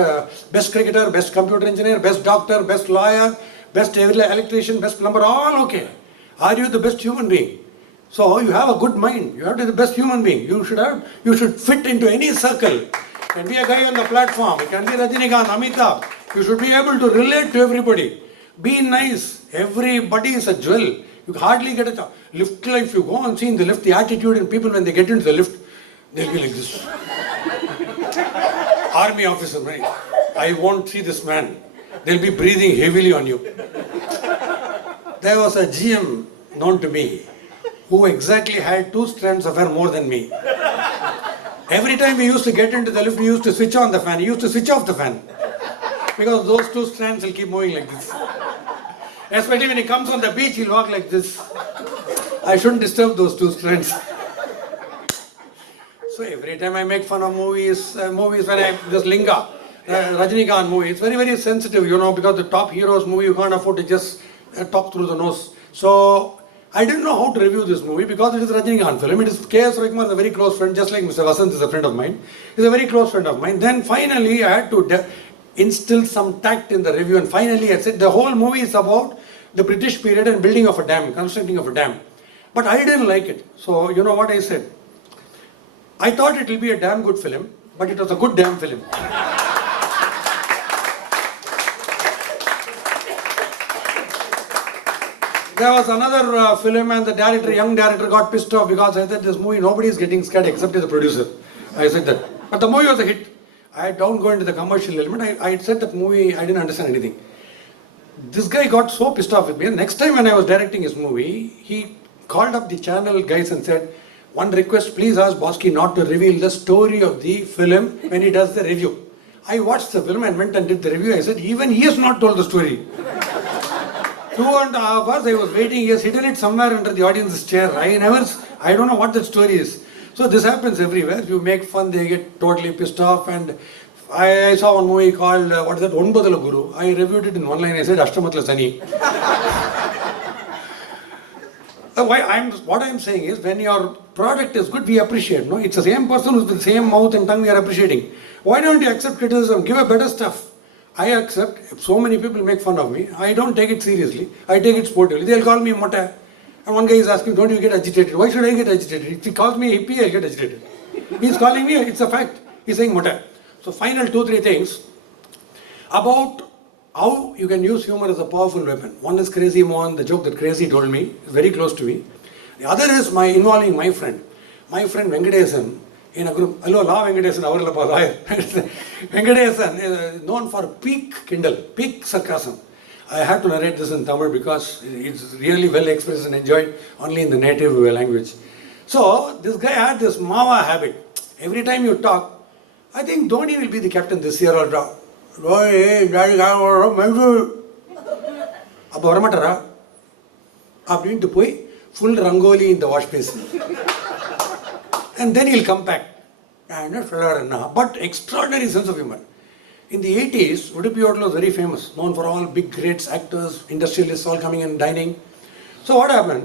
best cricketer, best computer engineer, best doctor, best lawyer, best electrician, best plumber, all okay. Are you the best human being? So you have a good mind. You have to be the best human being. You should fit into any circle. You can be a guy on the platform. You can be Rajinikanth, Amitabh. You should be able to relate to everybody. Be nice. Everybody is a jewel. You hardly get a lift. If you go and see in the lift, the attitude in people when they get into the lift, they'll be like this. Army officer, right? I won't see this man. They'll be breathing heavily on you. There was a GM known to me who exactly had 2 strands of hair more than me. Every time we used to get into the lift, we used to switch on the fan. He used to switch off the fan. Because those 2 strands will keep moving like this. Especially when he comes on the beach, he'll walk like this. I shouldn't disturb those 2 strands. So every time I make fun of movies when this Linga, Rajinikanth movie, it's very, very sensitive, because the top heroes movie, you can't afford to just talk through the nose. So I didn't know how to review this movie because it is a Rajinikanth film. It is K.S. Ravikumar is a very close friend, just like Mr. Vasant is a friend of mine. He's a very close friend of mine. Then finally I had to instill some tact in the review, and finally I said the whole movie is about the British period and building of a dam, constructing of a dam. But I didn't like it. So you know what I said? I thought it will be a damn good film, but it was a good damn film. There was another film and the young director got pissed off because I said this movie, nobody is getting scared except the producer. I said that. But the movie was a hit. I don't go into the commercial element. I said that movie, I didn't understand anything. This guy got so pissed off with me. And next time when I was directing his movie, he called up the channel guys and said, one request, please ask Bosskey not to reveal the story of the film when he does the review. I watched the film and went and did the review. I said, even he has not told the story. 2.5 hours I was waiting. He has hidden it somewhere under the audience's chair. I don't know what that story is. So this happens everywhere. If you make fun, they get totally pissed off. And I saw one movie called, what is that, Onbadala Guru. I reviewed it in one line. I said, Ashtamatla Sani. What I'm saying is, when your product is good, we appreciate. No, it's the same person who's with the same mouth and tongue we are appreciating. Why don't you accept criticism? Give a better stuff. I accept. So many people make fun of me. I don't take it seriously. I take it sportively. They'll call me Mota. And one guy is asking, don't you get agitated? Why should I get agitated? If he calls me hippie, I'll get agitated. He's calling me, it's a fact. He's saying Mota. So final 2-3 things about how you can use humor as a powerful weapon. One is Crazy Mohan, the joke that Crazy told me, is very close to me. The other is involving my friend. My friend Venkatesan in a group. Hello, La Venkatesan, our lawyer. Venkatesan is known for peak Kindle, peak sarcasm. I have to narrate this in Tamil because it's really well expressed and enjoyed only in the native language. So this guy had this Mava habit. Every time you talk, I think Dhoni will be the captain this year or not. அப்போ வரமாட்டாரா அப்படின்ட்டு போய் full rangoli in the wash basin. And then he'll come back. But extraordinary sense of humor. In the 80s, Udupi Hotel was very famous, known for all big greats, actors, industrialists all coming and dining. So what happened?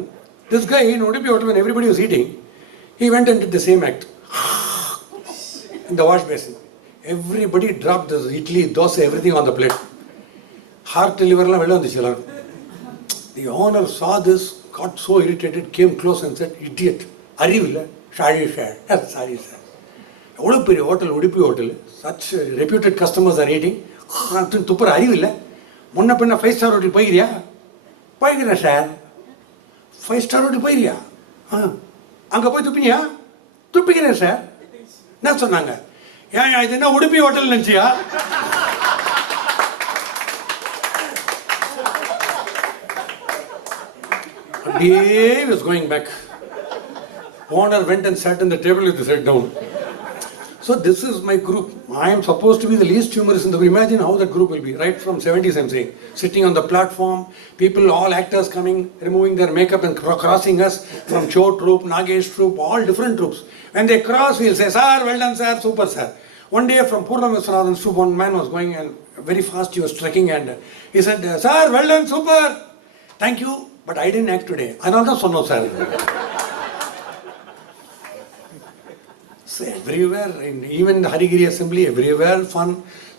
This guy in Udupi Hotel, when everybody was eating, he went and did the same act in the wash basin. Everybody dropped the idli, dosa, everything on the plate. Heart liver la vella vandichu. The owner saw this, got so irritated, came close and said, "Idiot, arivilla, sorry sir." Sorry sir. எவ்வளோ பெரிய hotel, Udupi hotel, such reputed customers are waiting. துப்புற அறிவில்லை. முன்ன பின்ன 5-star hotel போய்கிறியா? போய்க்கிறேன் sir. 5-star hotel போய்கிறியா? அங்கே போய் துப்பினியா? துப்பிக்கிறேன் sir. என்ன சொன்னாங்க? ஏன் இது என்ன உடுப்பி ஹோட்டல் நினச்சியா? அப்படியே was going back. Owner went and sat on the table with his head down. So this is my group. I am supposed to be the least humorous in the group. Imagine how that group will be. Right from 70s I'm saying. Sitting on the platform, people, all actors coming, removing their makeup and crossing us from Cho troupe, Nagesh troupe, all different troops. When they cross, we'll say, "Sir, well done sir, super sir." One day from Purnam Viswanathan's troupe, one man was going and very fast he was trekking and he said, "Sir, well done, super. Thank you, but I didn't act today." Another son of sir. So everywhere, even in the Harigiri assembly, everywhere fun.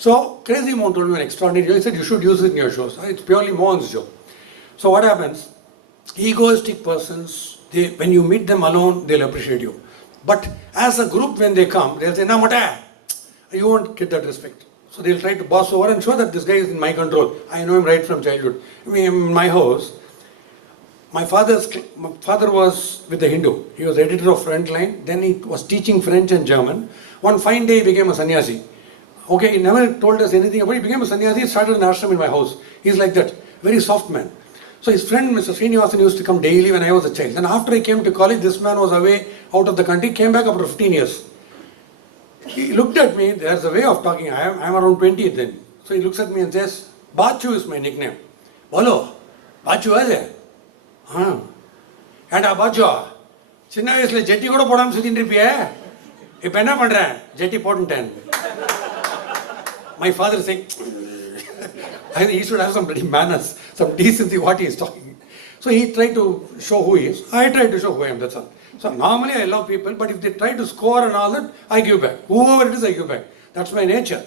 So Crazy Mohan told me an extraordinary. He said you should use it in your shows. It's purely Mohan's joke. So what happens? Egoistic persons, when you meet them alone, they'll appreciate you. But as a group, when they come, they'll say, "Na mata," you won't get that respect. So they'll try to boss over and show that this guy is in my control. I know him right from childhood. In my house, my father was with the Hindu. He was editor of Frontline. Then he was teaching French and German. One fine day he became a sannyasi. Okay, he never told us anything about it. He became a sannyasi. He started an ashram in my house. He's like that. Very soft man. So his friend Mr. Srinivasan used to come daily when I was a child. Then after I came to college, this man was away out of the country. Came back after 15 years. He looked at me. There's a way of talking. I'm around 20 then. So he looks at me and says, "Bachu is my nickname." Bolo, Bachu is it? ஏண்டா பாச்சோ, சின்ன வயசுல ஜெட்டி கூட போடாமல் சுத்திட்டு இருப்பிய, இப்போ என்ன பண்றேன்? ஜெட்டி போட்டுட்டேன். My father saying, I think he should have some bloody manners, some decency what he is talking. So he tried to show who he is. I tried to show who I am, that's all. So normally I love people, but if they try to score and all that, I give back. Whoever it is, I give back. That's my nature.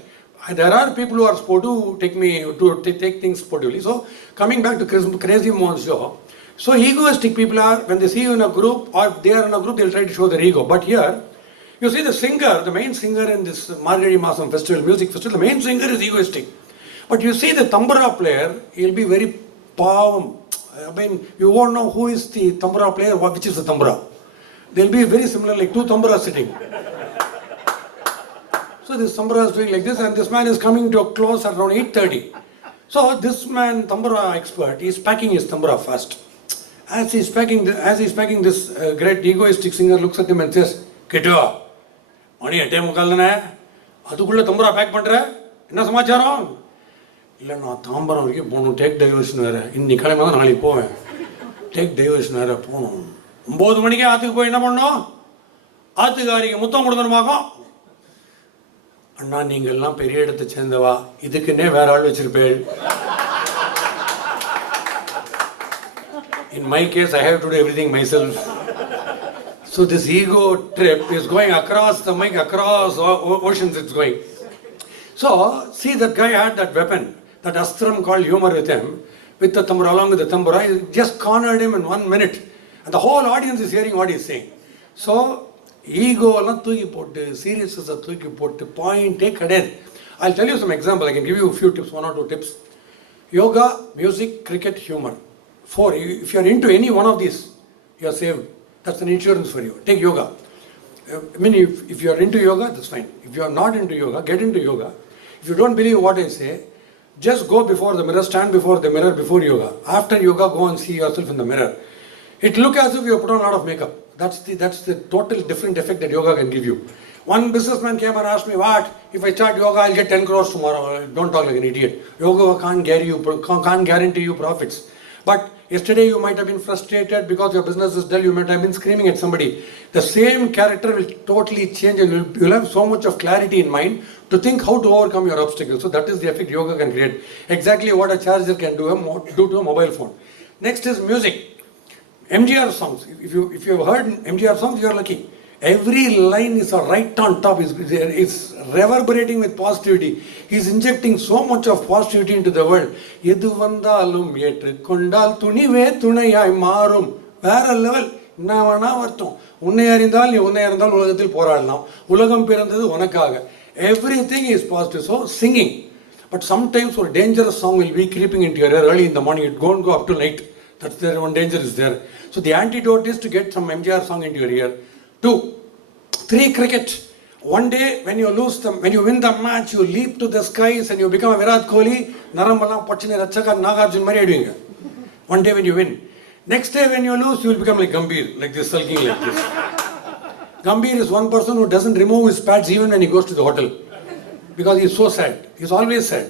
There are people who are sportive who take things sportively. So coming back to Crazy Mohan's show, so egoistic people are, when they see you in a group or they are in a group, they'll try to show their ego. But here, you see the singer, the main singer in this Margari Masam festival, music festival, the main singer is egoistic. But you see the tambura player, he'll be very pavam. I mean, you won't know who is the tambura player, which is the tambura. They'll be very similar, like two tamburas sitting. So this tambura is doing like this, and this man is coming to a close at around 8:30. So this man, tambura expert, is packing his tambura fast. As he's packing this great egoistic singer looks at him and says, "Kittu, mani 8:45 தானே, அதுக்குள்ள தம்புரா back பண்ற, என்ன சமாச்சாரம்?" "இல்லை நான் தாம்பரம் வரைக்கும் போகணும், take diversion வேறு, இன்னைக்கு கிளம்பி தான் நாளைக்கு போவேன், டேக் டைவர்ஷன் வேறு போகணும். 9 மணிக்கே ஆற்றுக்கு போய் என்ன பண்ணணும்? ஆற்றுக்காரிக்கு முத்தம் கொடுக்கணுமாக்கும்." "அண்ணா நீங்கள் எல்லாம் பெரிய இடத்தை சேர்ந்தவா, இதுக்குன்னே வேற ஆள் வச்சிருப்பேன். In my case, I have to do everything myself." So this ego trip is going across the mic, across oceans it's going. So, see, that guy had that weapon, that astram called humor with him, with the tambura, along with the tambura. He just cornered him in 1 minute. And the whole audience is hearing what he's saying. So, ஈகோலாம் தூக்கி போட்டு சீரியஸஸை தூக்கி போட்டு பாயிண்டே கிடையாது. I'll tell you some example. I can give you a few tips, 1 or 2 tips. Yoga, music, cricket, humor. 4. If you are into any one of these, you are saved. That's an insurance for you. Take yoga. I mean, if you are into yoga, that's fine. If you are not into yoga, get into yoga. If you don't believe what I say, just go before the mirror, stand before the mirror before yoga. After yoga, go and see yourself in the mirror. It look as if you have put on a lot of makeup. That's the total different effect that yoga can give you. One businessman came and asked me, what? If I start yoga, I'll get 10 crores tomorrow. Don't talk like an idiot. Yoga can't guarantee you profits. But yesterday you might have been frustrated because your business is dull. You might have been screaming at somebody. The same character will totally change and you'll have so much of clarity in mind to think how to overcome your obstacles. So that is the effect yoga can create. Exactly what a charger can do to a mobile phone. Next is music. MGR songs. If you have heard MGR songs, you are lucky. Every line is right on top. It's reverberating with positivity. He's injecting so much of positivity into the world. எது வந்தாலும் ஏற்றுக்கொண்டால் துணிவே துணையாய் மாறும். வேற level. என்ன வேணா வரட்டும். உன்னை அறிந்தால் நீ உன்னை அறிந்தால் உலகத்தில் போராடலாம். உலகம் பிறந்தது உனக்காக. Everything is positive. So singing. But sometimes a dangerous song will be creeping into your ear early in the morning. It won't go up to night. That's there, one danger is there. So the antidote is to get some MGR song into your ear. 2. 3, cricket. One day when you win the match, you leap to the skies and you become a Virat Kohli. Narambalam Pachine Ratchaka Nagarjun Mari doing. One day when you win. Next day when you lose, you will become like Gambhir, like this, sulking like this. Gambhir is one person who doesn't remove his pads even when he goes to the hotel. Because he is so sad. He is always sad.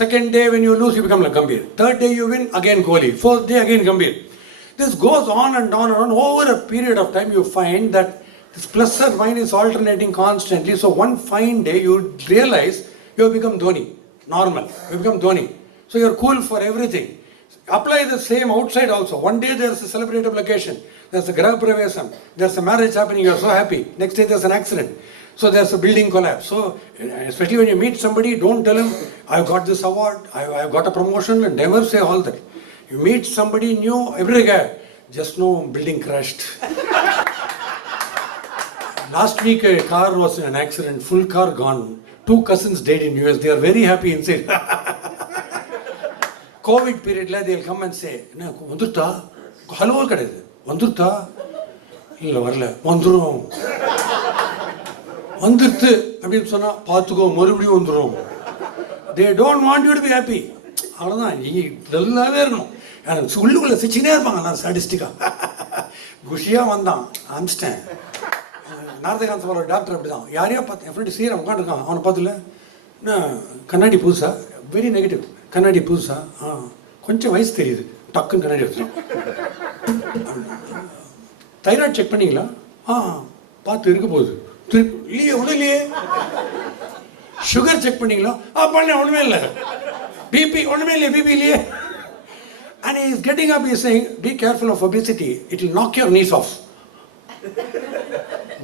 Second day when you lose, you become like Gambhir. Third day you win, again Kohli. Fourth day again Gambhir. This goes on and on and on. Over a period of time, you find that this plus and minus is alternating constantly. So one fine day, you realize you have become Dhoni. Normal. You have become Dhoni. So you are cool for everything. Apply the same outside also. One day there is a celebratory occasion. There is a Graha Pravesam. There is a marriage happening. You are so happy. Next day there is an accident. So there's a building collapse. So especially when you meet somebody, don't tell him, I've got this award, I've got a promotion, and never say all that. You meet somebody new, every guy, just know building crashed. Last week a car was in an accident, full car gone. 2 cousins died in US. They are very happy inside. COVID period, they'll come and say, Vandurta, hello, Vandurta, illa varla, vandurum. வந்துட்டு அப்படின்னு சொன்னால் பார்த்துக்கோ மறுபடியும் வந்துடும். They don't want you to be happy. அவ்வளோதான், நீ நல்லாவே இருக்கணும். எனக்கு உள்ளுக்குள்ளே சிச்சினே இருப்பாங்க. நான் ஸ்டாட்டிஸ்டிக்காக குஷியாக வந்தான் அமிச்சிட்டேன். நாரதகாந்த் சொல்கிற டாக்டர் அப்படி தான். யாரையா பார்த்து என் ஃப்ரெண்டு சீரம் உட்காந்துருக்கான். அவனை பார்த்துல என்ன கண்ணாடி புதுசா, வெரி நெகட்டிவ். கண்ணாடி புதுசா, கொஞ்சம் வயசு தெரியுது, டக்குன்னு கண்ணாடி எடுத்துடும். தைராய்டு செக் பண்ணிங்களா? பார்த்து இருக்க போகுது. இல்லையே ஒன்றும் இல்லையே. சுகர் செக் பண்ணீங்களா? பண்ண ஒன்றுமே இல்லை. பிபி ஒன்றுமே இல்லையே, பிபி இல்லையே. And he is getting up, he is saying, be careful of obesity, it will knock your knees off.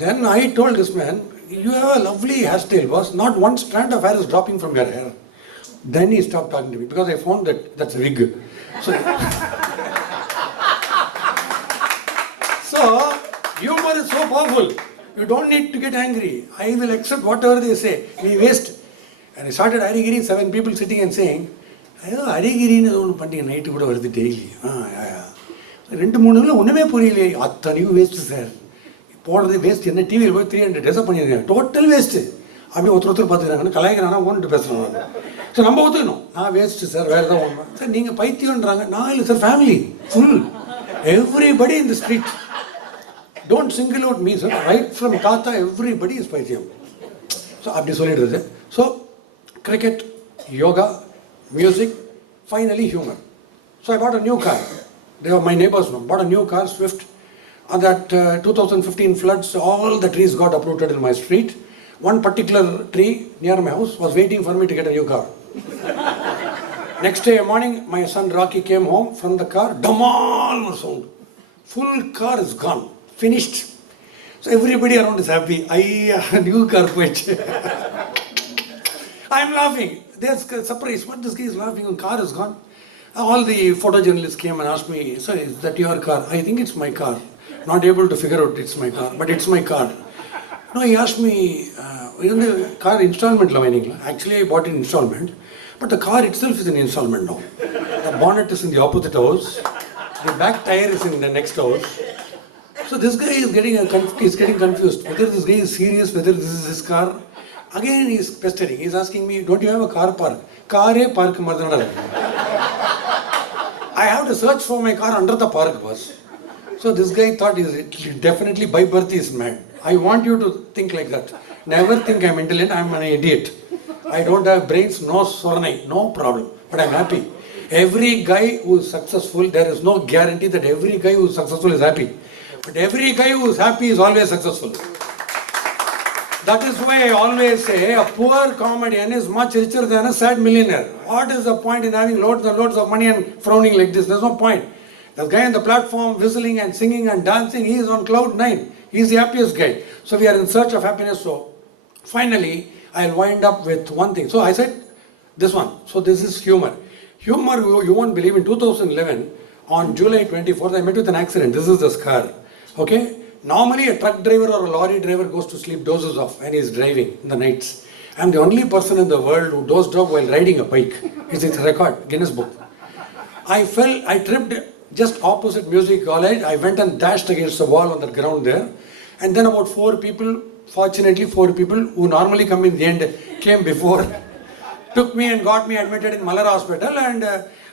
Then I told this man, you have a lovely hairstyle, boss, not one strand of hair is dropping from your hair. Then he stopped talking to me because I found that that's a wig. So humor is so powerful. You don't need to get angry. I will accept whatever they say. We waste. And I started Arigiri, 7 people sitting and saying, Arigiriன்னு ஒன்று பண்ணிங்க night கூட வருது daily. 2-3 ஒன்றுமே புரியலையே. அத்தனையும் waste sir. போடுறது waste. என்ன டிவியில் போய் 300 டெஸ்ட் பண்ணியிருக்கேன். Total waste. அப்படி ஒருத்தர் பார்த்துக்கிறாங்கன்னு கலாய்க்கிறானா ஓன்ட்டு பேசுகிறேன். ஸோ நம்ம ஒத்துக்கணும். நான் வேஸ்ட்டு சார், வேறு தான் ஒன்று சார். நீங்கள் பைத்தியன்றாங்க. நான் இல்லை sir, family full, everybody in the street. Don't single out me, sir. Right from Tata, everybody is Paithiyam. So, abdi solidrathu. So, cricket, yoga, music, finally humor. So, I bought a new car. They were my neighbors now. Bought a new car, Swift. On that 2015 floods, all the trees got uprooted in my street. One particular tree near my house was waiting for me to get a new car. Next day morning, my son Rocky came home from the car. Damal sound. Full car is gone. Finished. So everybody around is happy. New car quit. I'm laughing. They're surprised. What this guy is laughing? Car is gone. All the photojournalists came and asked me, sir, is that your car? I think it's my car. not able to figure out it's my car, but it's my car. No, he asked me, the car installment lining. Actually, I bought an installment, but the car itself is an installment now. The bonnet is in the opposite house, the back tire is in the next house. So this guy is getting confused whether this guy is serious, whether this is his car. Again, he is pestering. He is asking me, don't you have a car park? Car park. I have to search for my car under the park bus. So this guy thought he definitely by birth is mad. I want you to think like that. Never think I'm intelligent, I'm an idiot. I don't have brains, no sornai, no problem. But I'm happy. Every guy who is successful, there is no guarantee that every guy who is successful is happy. But every guy who is happy is always successful. That is why I always say a poor comedian is much richer than a sad millionaire. What is the point in having loads and loads of money and frowning like this? There's no point. The guy on the platform whistling and singing and dancing, he is on cloud 9. He is the happiest guy. So we are in search of happiness. So finally, I'll wind up with one thing. So I said this one. So this is humor. Humor, you won't believe, in 2011, on July 24th, I met with an accident. This is the scar. Okay? Normally a truck driver or a lorry driver goes to sleep, dozes off, and he's driving in the nights. I'm the only person in the world who dozed off while riding a bike. It's a record, Guinness Book. I tripped just opposite music college. I went and dashed against the wall on the ground there. And then about 4 people, fortunately 4 people who normally come in the end, came before, took me and got me admitted in Mallar Hospital, and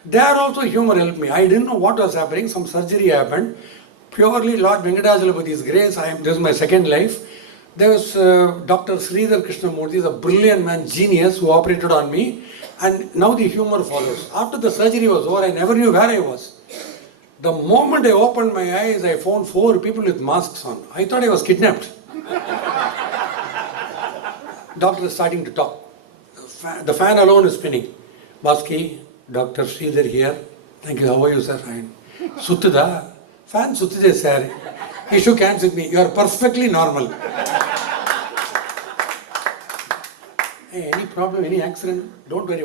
there also humor helped me. I didn't know what was happening. Some surgery happened. Purely Lord Venkatachalapathi's grace. This is my second life. There was Dr. Sridhar Krishnamurthy, is a brilliant man, genius, who operated on me. And now the humor follows. After the surgery was over, I never knew where I was. The moment I opened my eyes, I found 4 people with masks on. I thought I was kidnapped. Doctor is starting to talk. The fan alone is spinning. Bosskey, Dr. Sridhar here. Thank you. How are you, sir? Fine. Suttida. Fan Suttida, sir. He shook hands with me. You are perfectly normal. Hey, any problem, any accident? Don't worry.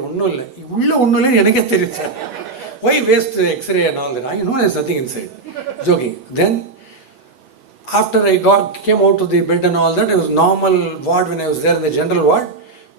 Why waste X-ray and all that? I know there's nothing inside. Joking. Then, after I came out of the bed and all that, it was normal ward when I was there in the general ward.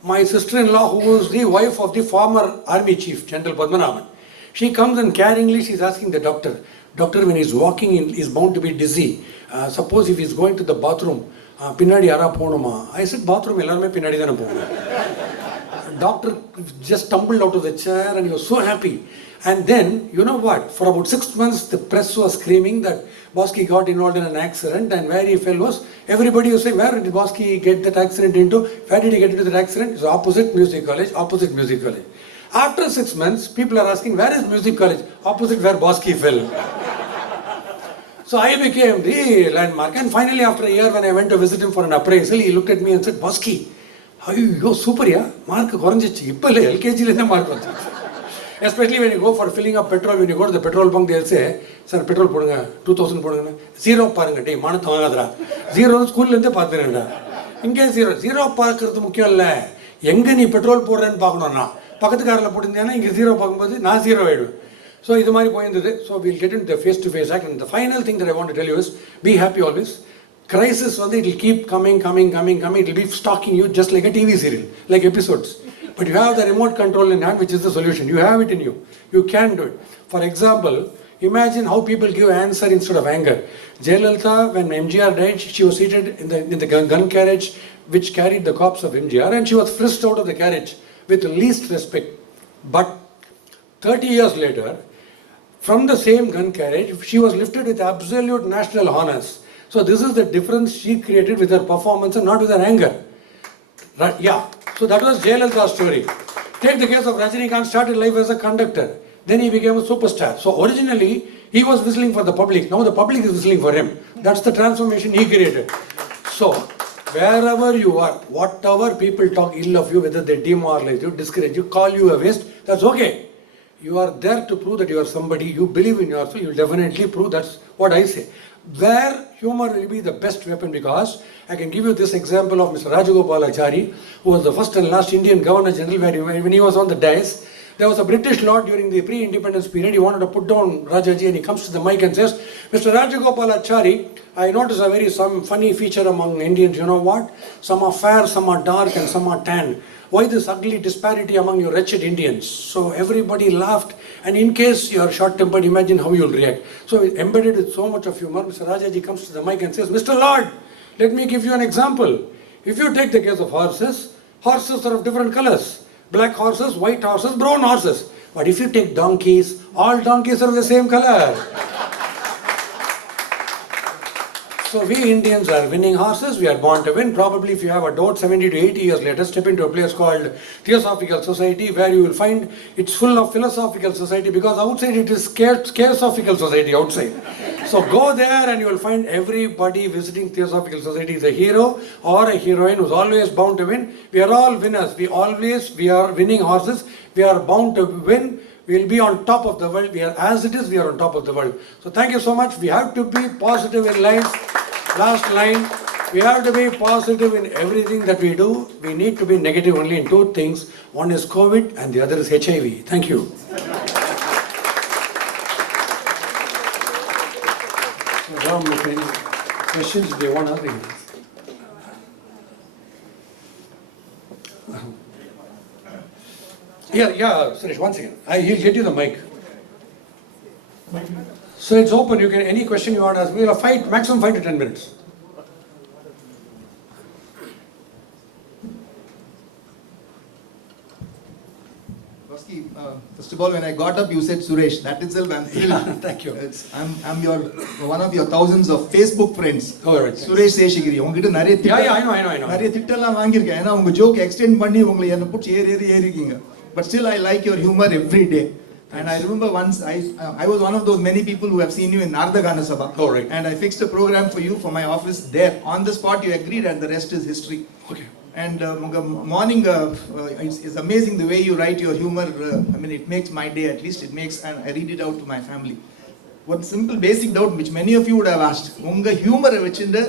My sister-in-law, who was the wife of the former army chief, General Padmanabhan, she comes and caringly she's asking the doctor, when he's walking in, he's bound to be dizzy. Suppose if he's going to the bathroom, Pinadi Ara Ponuma. I said, bathroom, Elarme Pinadi Dana Ponuma. Doctor just tumbled out of the chair and he was so happy. And then, you know what? For about 6 months, the press was screaming that Bosskey got involved in an accident, and where he fell was, everybody was saying, where did Bosskey get that accident into? Where did he get into that accident? It's opposite music college, opposite music college. After 6 months, people are asking, where is music college? Opposite where Bosskey fell. So I became the landmark. And finally, after a year, when I went to visit him for an appraisal, he looked at me and said, Bosskey, you're super, yeah? Mark koranjichi. Ippale LKG le mark vanchichu. Especially when you go for filling up petrol, when you go to the petrol pump, they'll say, sir, petrol podunga, 2000 podunga, 0 paranga, day, manatha vagadra. 0 school lende paathirenda. Inge 0 paakkuradhu mukkiyam illa. Enga nee petrol podren paakanona. Pakkathu karla podindana inge 0 paakumbodhu na 0 aidu. So idu mari poyindhudu. So we'll get into the face to face act, and the final thing that I want to tell you is be happy always. Crisis, it will keep coming. It will be stalking you just like a TV serial, like episodes. But you have the remote control in hand, which is the solution. You have it in you. You can do it. For example, imagine how people give answer instead of anger. Jayalalitha, when MGR died, she was seated in the gun carriage which carried the corpse of MGR, and she was frisked out of the carriage with least respect. But 30 years later, from the same gun carriage, she was lifted with absolute national honors. So this is the difference she created with her performance and not with her anger. Right? Yeah. So that was Jayalalitha's story. Take the case of Rajinikanth, started life as a conductor. Then he became a superstar. So originally, he was whistling for the public. Now the public is whistling for him. That's the transformation he created. So, wherever you are, whatever people talk ill of you, whether they demoralize you, discourage you, call you a waste, that's okay. You are there to prove that you are somebody. You believe in yourself, you will definitely prove. That's what I say. Where humor will be the best weapon, because I can give you this example of Mr. Rajagopalachari, who was the first and last Indian Governor General, when he was on the dais, There was a British lord during the pre-independence period. He wanted to put down Rajaji, and he comes to the mic and says, Mr. Rajagopalachari, I notice a very funny feature among Indians. You know what? Some are fair, some are dark, and some are tan. Why this ugly disparity among you wretched Indians? So everybody laughed, and in case you are short-tempered, imagine how you will react. So embedded with so much of humor, Mr. Rajaji comes to the mic and says, Mr. Lord, let me give you an example. If you take the case of horses, horses are of different colors. Black horses, white horses, brown horses. But if you take donkeys, all donkeys are of the same color. So we Indians are winning horses, we are born to win. Probably if you have a doubt, 70 to 80 years later, step into a place called Theosophical Society, where you will find it's full of philosophical society, because outside it is Scaresophical Society outside. So go there and you will find everybody visiting Theosophical Society is a hero or a heroine who's always bound to win. We are all winners. We are winning horses. We are bound to win. We will be on top of the world. We are, as it is, we are on top of the world. So thank you so much. We have to be positive in life. Last line. We have to be positive in everything that we do. We need to be negative only in two things. One is COVID and the other is HIV. Thank you. Ram, any questions? Do you want to ask? Yeah, Suresh, one second. He'll get you the mic. So it's open. You can, any question you want to ask. We'll have maximum 5 to 10 minutes. Bosskey, first of all, when I got up, you said Suresh. That itself, I'm thrilled. Thank you. I'm one of your thousands of Facebook friends. Oh, right. Suresh Seshagiri. உங்ககிட்ட நிறைய I know. நிறைய திட்டெல்லாம் வாங்கியிருக்கேன். ஏன்னா உங்க joke extend பண்ணி உங்களை என்ன புடிச்சு ஏறிக்கீங்க. But still, I like your humor every day. And I remember once I was one of those many people who have seen you in Nardagana Sabha. Oh, right. And I fixed a program for you for my office there. On the spot, you agreed, and the rest is history. Okay. And morning, it's amazing the way you write your humor. I mean, it makes my day, at least it makes, and I read it out to my family. One simple basic doubt which many of you would have asked. Unga humor vechinde,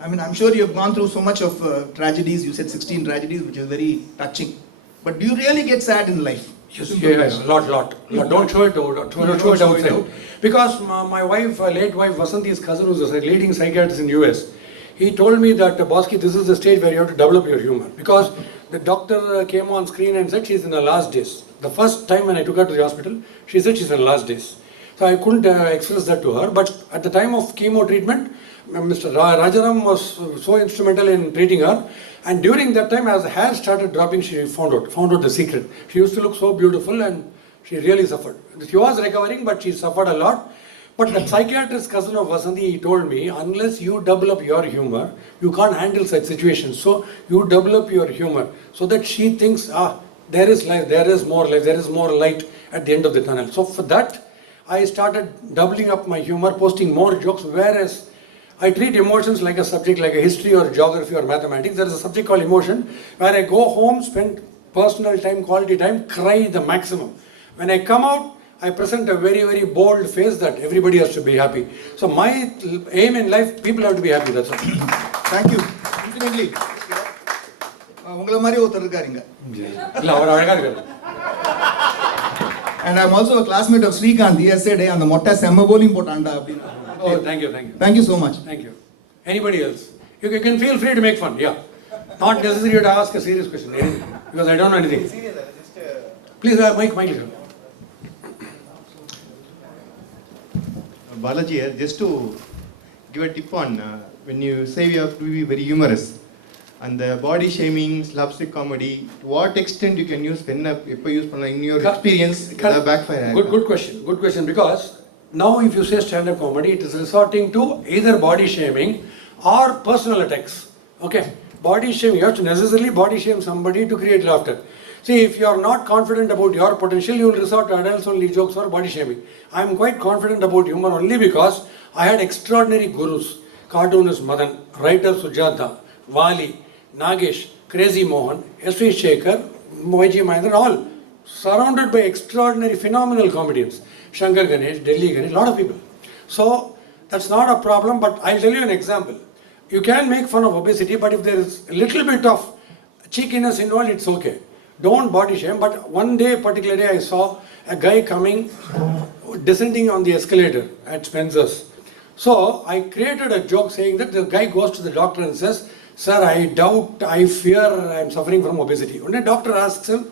I mean, I'm sure you have gone through so much of tragedies. You said 16 tragedies, which is very touching. But do you really get sad in life? Yes, a lot. Don't show it outside. Because my wife, late wife, Vasanti's cousin, who's a leading psychiatrist in US, he told me that, Bosskey, this is the stage where you have to develop your humor. Because the doctor came on screen and said she's in her last days. The first time when I took her to the hospital, she said she's in her last days. So I couldn't express that to her. But at the time of chemo treatment, Mr. Rajaram was so instrumental in treating her. And during that time, as the hair started dropping, she found out the secret. She used to look so beautiful and she really suffered. She was recovering, but she suffered a lot. But the psychiatrist cousin of Vasanti, he told me, unless you develop your humor, you can't handle such situations. So you develop your humor so that she thinks, there is life, there is more life, there is more light at the end of the tunnel. So for that, I started doubling up my humor, posting more jokes, whereas I treat emotions like a subject, like a history or geography or mathematics. There is a subject called emotion, where I go home, spend personal time, quality time, cry the maximum. When I come out, I present a very, very bold face that everybody has to be happy. So my aim in life, people have to be happy, that's all. Thank you. Infinitely. உங்கள மாதிரி ஒருத்தர் இருக்காருங்க. இல்ல அவர் அழகா இருக்காரு. And I'm also a classmate of Srikanth. He has said, "Hey, அந்த மொட்டை செம்ம bowling போட்டான்டா." Oh, thank you. Thank you so much. Thank you. Anybody else? You can feel free to make fun, yeah. Not necessary to ask a serious question, because I don't know anything. Please, Mike. Balaji, just to give a tip on, when you say you have to be very humorous, and the body shaming, slapstick comedy, to what extent you can use pen up, in your experience, backfire? Good question, because now if you say stand-up comedy, it is resorting to either body shaming or personal attacks. Okay, body shaming, you have to necessarily body shame somebody to create laughter. See, if you are not confident about your potential, you will resort to adults-only jokes or body shaming. I am quite confident about humor only because I had extraordinary gurus. Cartoonist Madan, writer Sujata, Vali, Nagesh, Crazy Mohan, S.V. Shekhar, Y.G. Mahendra, all surrounded by extraordinary, phenomenal comedians. Shankar Ganesh, Delhi Ganesh, a lot of people. So, that's not a problem, but I'll tell you an example. You can make fun of obesity, but if there is a little bit of cheekiness involved, it's okay. don't body shame, but one day, particular day, I saw a guy coming, descending on the escalator at Spencer's. So I created a joke saying that the guy goes to the doctor and says, "Sir, I fear I'm suffering from obesity." When the doctor asks him,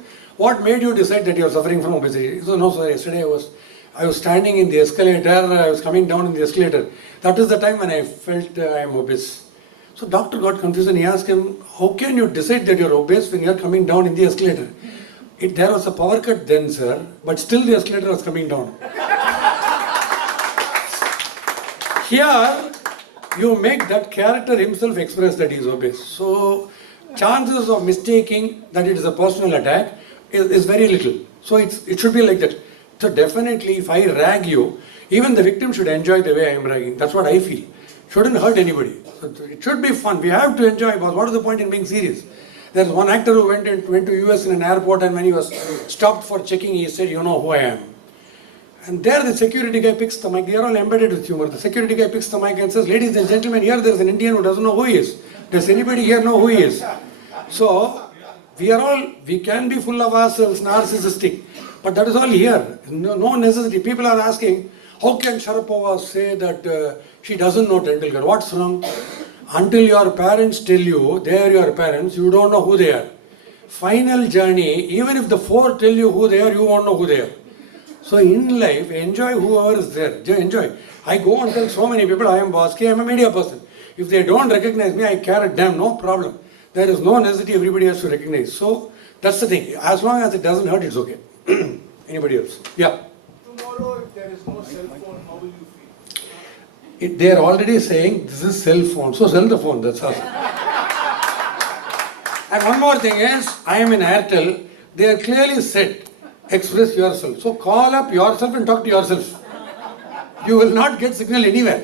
"What made you decide that you're suffering from obesity?" He says, "No, sir, yesterday I was standing in the escalator, I was coming down in the escalator. That is the time when I felt I am obese." So doctor got confused and he asked him, "How can you decide that you're obese when you're coming down in the escalator?" There was a power cut then, sir, but still the escalator was coming down. Here, you make that character himself express that he is obese. So, chances of mistaking that it is a personal attack is very little. So, it should be like that. So, definitely, if I rag you, even the victim should enjoy the way I am ragging. That's what I feel. Shouldn't hurt anybody. So, it should be fun. We have to enjoy, but what is the point in being serious? There's one actor who went to US in an airport, and when he was stopped for checking, he said, "You know who I am." And there the security guy picks the mic. They are all embedded with humor. The security guy picks the mic and says, "Ladies and gentlemen, here there is an Indian who doesn't know who he is. Does anybody here know who he is?" So, we can be full of ourselves, narcissistic, but that is all here. No necessity. People are asking, how can Sharapova say that she doesn't know Tendulkar? What's wrong? Until your parents tell you they are your parents, you don't know who they are. Final journey, even if the four tell you who they are, you won't know who they are. So in life, enjoy whoever is there. Enjoy. I go and tell so many people, I am Bosskey, I am a media person. If they don't recognize me, I care a damn, no problem. There is no necessity everybody has to recognize. So that's the thing. As long as it doesn't hurt, it's okay. Anybody else? Yeah. Tomorrow, if there is no cell phone, how will you feel? They are already saying this is cell phone. So sell the phone, that's all. And one more thing is, I am in Airtel. They are clearly said, express yourself. So call up yourself and talk to yourself. You will not get signal anywhere.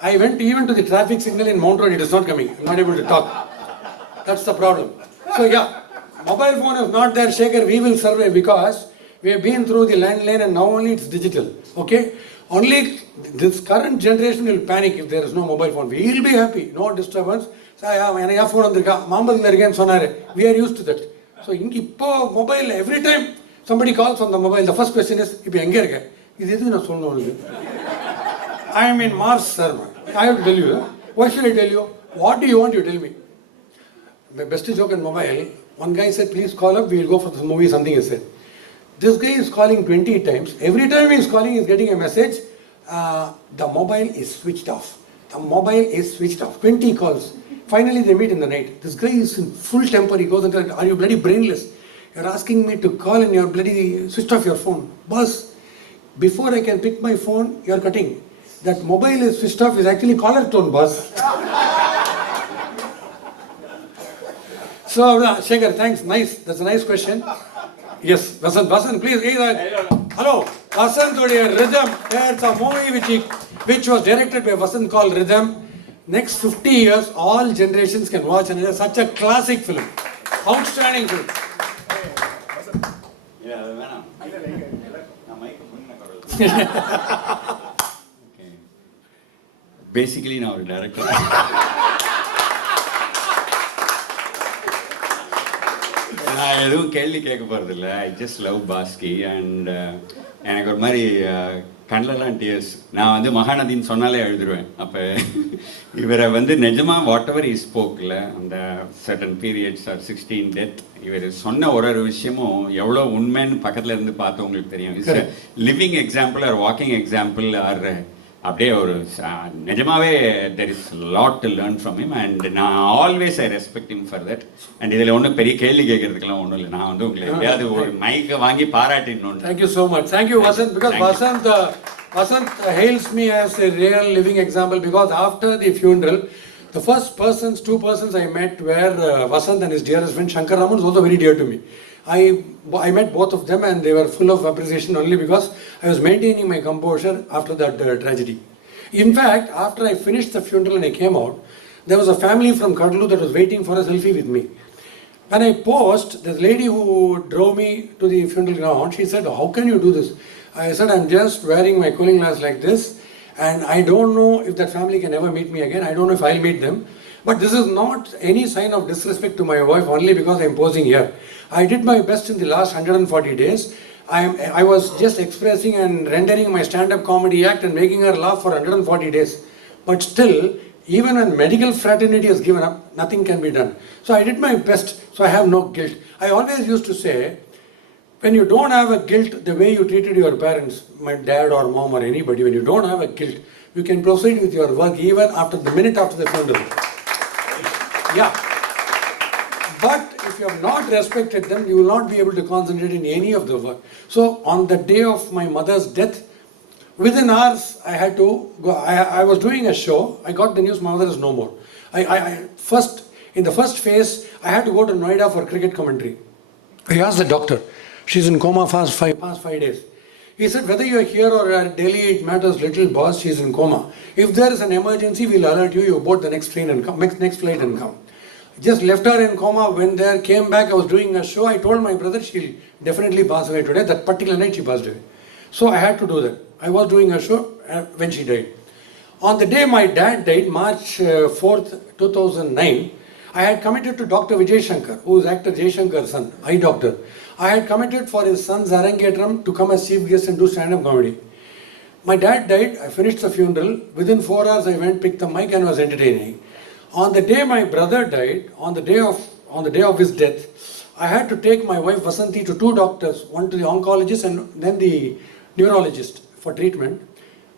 I went even to the traffic signal in Mount Road, it is not coming. I'm not able to talk. That's the problem. So yeah, mobile phone is not there, Shekhar, we will survive because we have been through the landline and now only it's digital. Okay? Only this current generation will panic if there is no mobile phone. We will be happy, no disturbance. We are used to that. So mobile, every time somebody calls on the mobile, the first question is, I am in Mars, sir. I have to tell you. Why should I tell you? What do you want? You tell me. The best joke in mobile, one guy said, please call up, we will go for this movie, something he said. This guy is calling 20 times. Every time he is calling, he is getting a message. The mobile is switched off. The mobile is switched off. 20 calls. Finally, they meet in the night. This guy is in full temper. He goes and says, are you bloody brainless? You're asking me to call and you're bloody switched off your phone. Boss, before I can pick my phone, you're cutting. That mobile is switched off is actually collar tone, boss. So, Shekhar, thanks. Nice. That's a nice question. Yes, Vasant, please. Hello. Vasant Rhythm. It's a movie which was directed by Vasant called Rhythm. Next 50 years, all generations can watch, and it's such a classic film. Outstanding film. Basically, now director. நான் எதுவும் கேள்வி கேட்க போகிறதில்ல. I just love Bhaski and எனக்கு ஒரு மாதிரி கண்ணிலலாம் tears. நான் வந்து மகாநதின்னு சொன்னாலே எழுதுருவேன். அப்போ இவரை வந்து நிஜமாக வாட் எவர் இஸ் ஸ்போக்கில் அந்த சர்டன் பீரியட்ஸ் ஆர் 16 டெத் இவர் சொன்ன ஒரு விஷயமும் எவ்வளோ உண்மைன்னு பக்கத்தில் இருந்து பார்த்து உங்களுக்கு தெரியும். It's living example or walking example or அப்படியே ஒரு நிஜமாவே there is lot to learn from him and நான் always I respect him for that. And இதில் ஒன்றும் பெரிய கேள்வி கேட்கறதுக்கெல்லாம் ஒன்றும் இல்லை. நான் வந்து உங்களை எப்படியாவது ஒரு மைக்கை வாங்கி பாராட்டிடணும். Thank you so much. Thank you Vasant, because Vasant hails me as a real living example because after the funeral, the first two persons I met were Vasant and his dearest friend Shankar Raman, is also very dear to me. I met both of them and they were full of appreciation only because I was maintaining my composure after that tragedy. In fact, after I finished the funeral and I came out, there was a family from Kadalur that was waiting for a selfie with me. When I posed, this lady who drove me to the funeral ground, she said, how can you do this? I said, I'm just wearing my cooling glass like this and I don't know if that family can ever meet me again. I don't know if I'll meet them. But this is not any sign of disrespect to my wife only because I am posing here. I did my best in the last 140 days. I was just expressing and rendering my stand-up comedy act and making her laugh for 140 days. But still, even when medical fraternity has given up, nothing can be done. So I did my best, so I have no guilt. I always used to say, when you don't have a guilt, the way you treated your parents, my dad or mom or anybody, when you don't have a guilt, you can proceed with your work even after the minute after the funeral. Yeah. But if you have not respected them, you will not be able to concentrate in any of the work. So on the day of my mother's death, within hours, I had to go. I was doing a show. I got the news my mother is no more. In the first phase, I had to go to Noida for cricket commentary. I asked the doctor. She's in coma past 5 days. He said, whether you're here or at Delhi, it matters little, boss. She's in coma. If there is an emergency, we'll alert you. You board the next train and come, next flight and come. Just left her in coma, went there, came back. I was doing a show. I told my brother she'll definitely pass away today. That particular night she passed away. So I had to do that. I was doing a show when she died. On the day my dad died, March 4th, 2009, I had committed to Dr. Vijay Shankar, who is actor Jay Shankar's son, eye doctor. I had committed for his son's Arangetram to come as chief guest and do stand-up comedy. My dad died, I finished the funeral. Within 4 hours, I went, picked the mic and was entertaining. On the day my brother died, on the day of his death, I had to take my wife Vasanthi to 2 doctors, one to the oncologist and then the neurologist for treatment.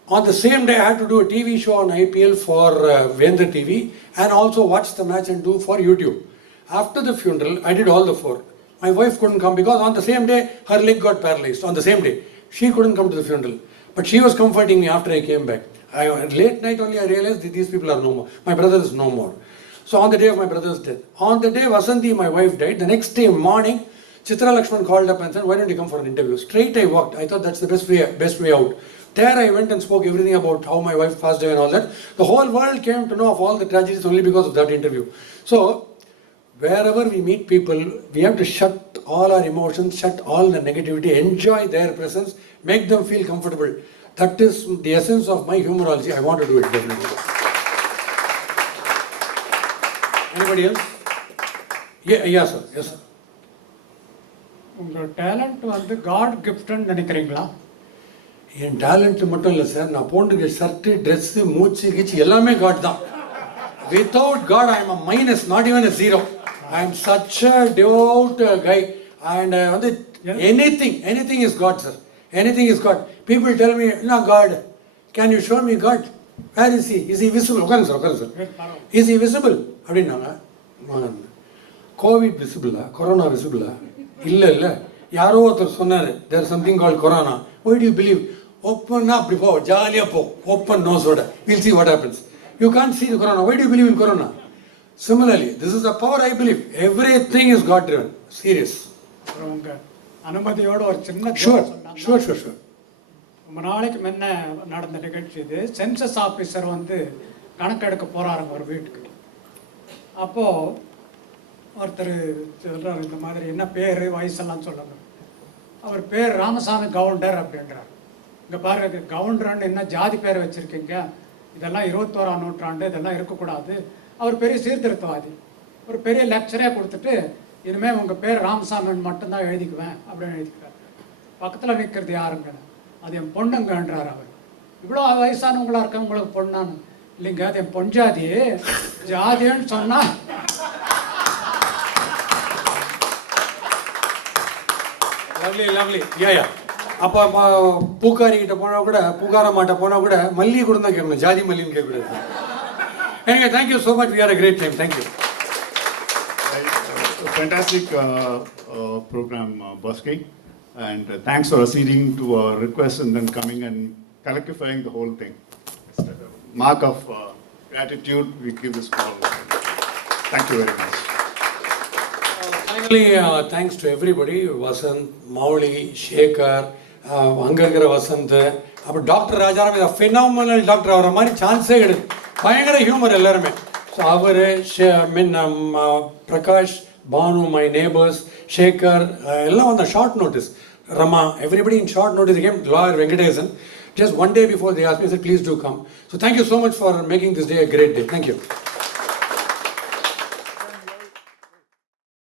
On the same day, I had to do a TV show on IPL for Vendra TV and also watch the match and do for YouTube. After the funeral, I did all the 4. My wife couldn't come because on the same day, her leg got paralyzed. On the same day, she couldn't come to the funeral. But she was comforting me after I came baake. Late night only I realized that these people are no more. My brother is no more. So on the day of my brother's death, on the day Vasanthi, my wife, died, the next day morning, Chitra Lakshman called up and said, why don't you come for an interview? Straight I walked. I thought that's the best way out. There I went and spoke everything about how my wife passed away and all that. The whole world came to know of all the tragedies only because of that interview. So, wherever we meet people, we have to shut all our emotions, shut all the negativity, enjoy their presence, make them feel comfortable. That is the essence of my humorology. I want to do it definitely. Anybody else? Yes, sir. Yes, sir. உங்கள் talent வந்து God கிஃப்ட்னு நினைக்கிறீங்களா? என் talent மட்டும் இல்லை sir, நான் போட்டுக்க shirt, dress, மூச்சு கீச்சு எல்லாமே காட் தான். Without God, I am a minus, not even a zero. I am such a devout guy. And anything is God, sir. Anything is God. People tell me, no, God, can you show me God? Where is he? Is he visible? Okay, sir. Is he visible? COVID visible? Corona visible? Illa. Yaro othar sonnare, there is something called Corona. Why do you believe? Open up before, jolly up, open nose order. We'll see what happens. You can't see the Corona. Why do you believe in Corona? Similarly, this is the power I believe. Everything is God driven. Serious. அனுமதியோடு ஒரு சின்ன Sure. ரொம்ப நாளைக்கு முன்ன நடந்த நிகழ்ச்சி இது. Census officer வந்து கணக்கெடுக்க போகிறாருங்க ஒரு வீட்டுக்கு. அப்போது ஒருத்தர் சொல்கிறார், இந்த மாதிரி என்ன பேர் வயசெல்லாம் சொல்லுங்க. அவர் பேர் ராமசாமி கவுண்டர் அப்படின்றார். இங்கே பாருங்க, கவுண்டர்னு என்ன ஜாதி பேர் வச்சுருக்கீங்க, இதெல்லாம் 21ஆம் நூற்றாண்டு, இதெல்லாம் இருக்கக்கூடாது. அவர் பெரிய சீர்திருத்தவாதி. ஒரு பெரிய லெக்சரே கொடுத்துட்டு, இனிமேல் உங்கள் பேர் ராமசாமின்னு மட்டும்தான் எழுதிக்குவேன் அப்படின்னு எழுதிக்கிறார். பக்கத்தில் நிற்கிறது யாருங்க? அது என் பொண்ணுங்கன்றார் அவர். இவ்வளோ வயசானவங்களா இருக்க உங்களுக்கு பொண்ணான்னு? இல்லைங்க, அது என் பொன் ஜாதி. ஜாதின்னு சொன்னால் லவ்லி. அப்போ பூக்காரிக்கிட்ட போனால் கூட, பூக்காரமாட்ட போனால் கூட மல்லி கூட தான் கேட்கணும், ஜாதி மல்லின்னு கேட்கக்கூடாது. Anyway, thank you so much. We had a great time. Thank you. Fantastic program, Bosskey. And thanks for acceding to our request and then coming and collectivizing the whole thing. It's a mark of gratitude we give this call. Thank you very much. Finally, thanks to everybody. Vasant, Mauli, Shekhar, Angargara Vasant, Dr. Rajaram is a phenomenal doctor. Our money chance பயங்கர humour எல்லாருமே. So அவர், Prakash, Bhanu, my neighbours, Sekar எல்லாம் on the short notice. Rama, everybody in short notice. Again, lawyer Venkatesan, just one day before they asked me, I said, please do come. So thank you so much for making this day a great day. Thank you.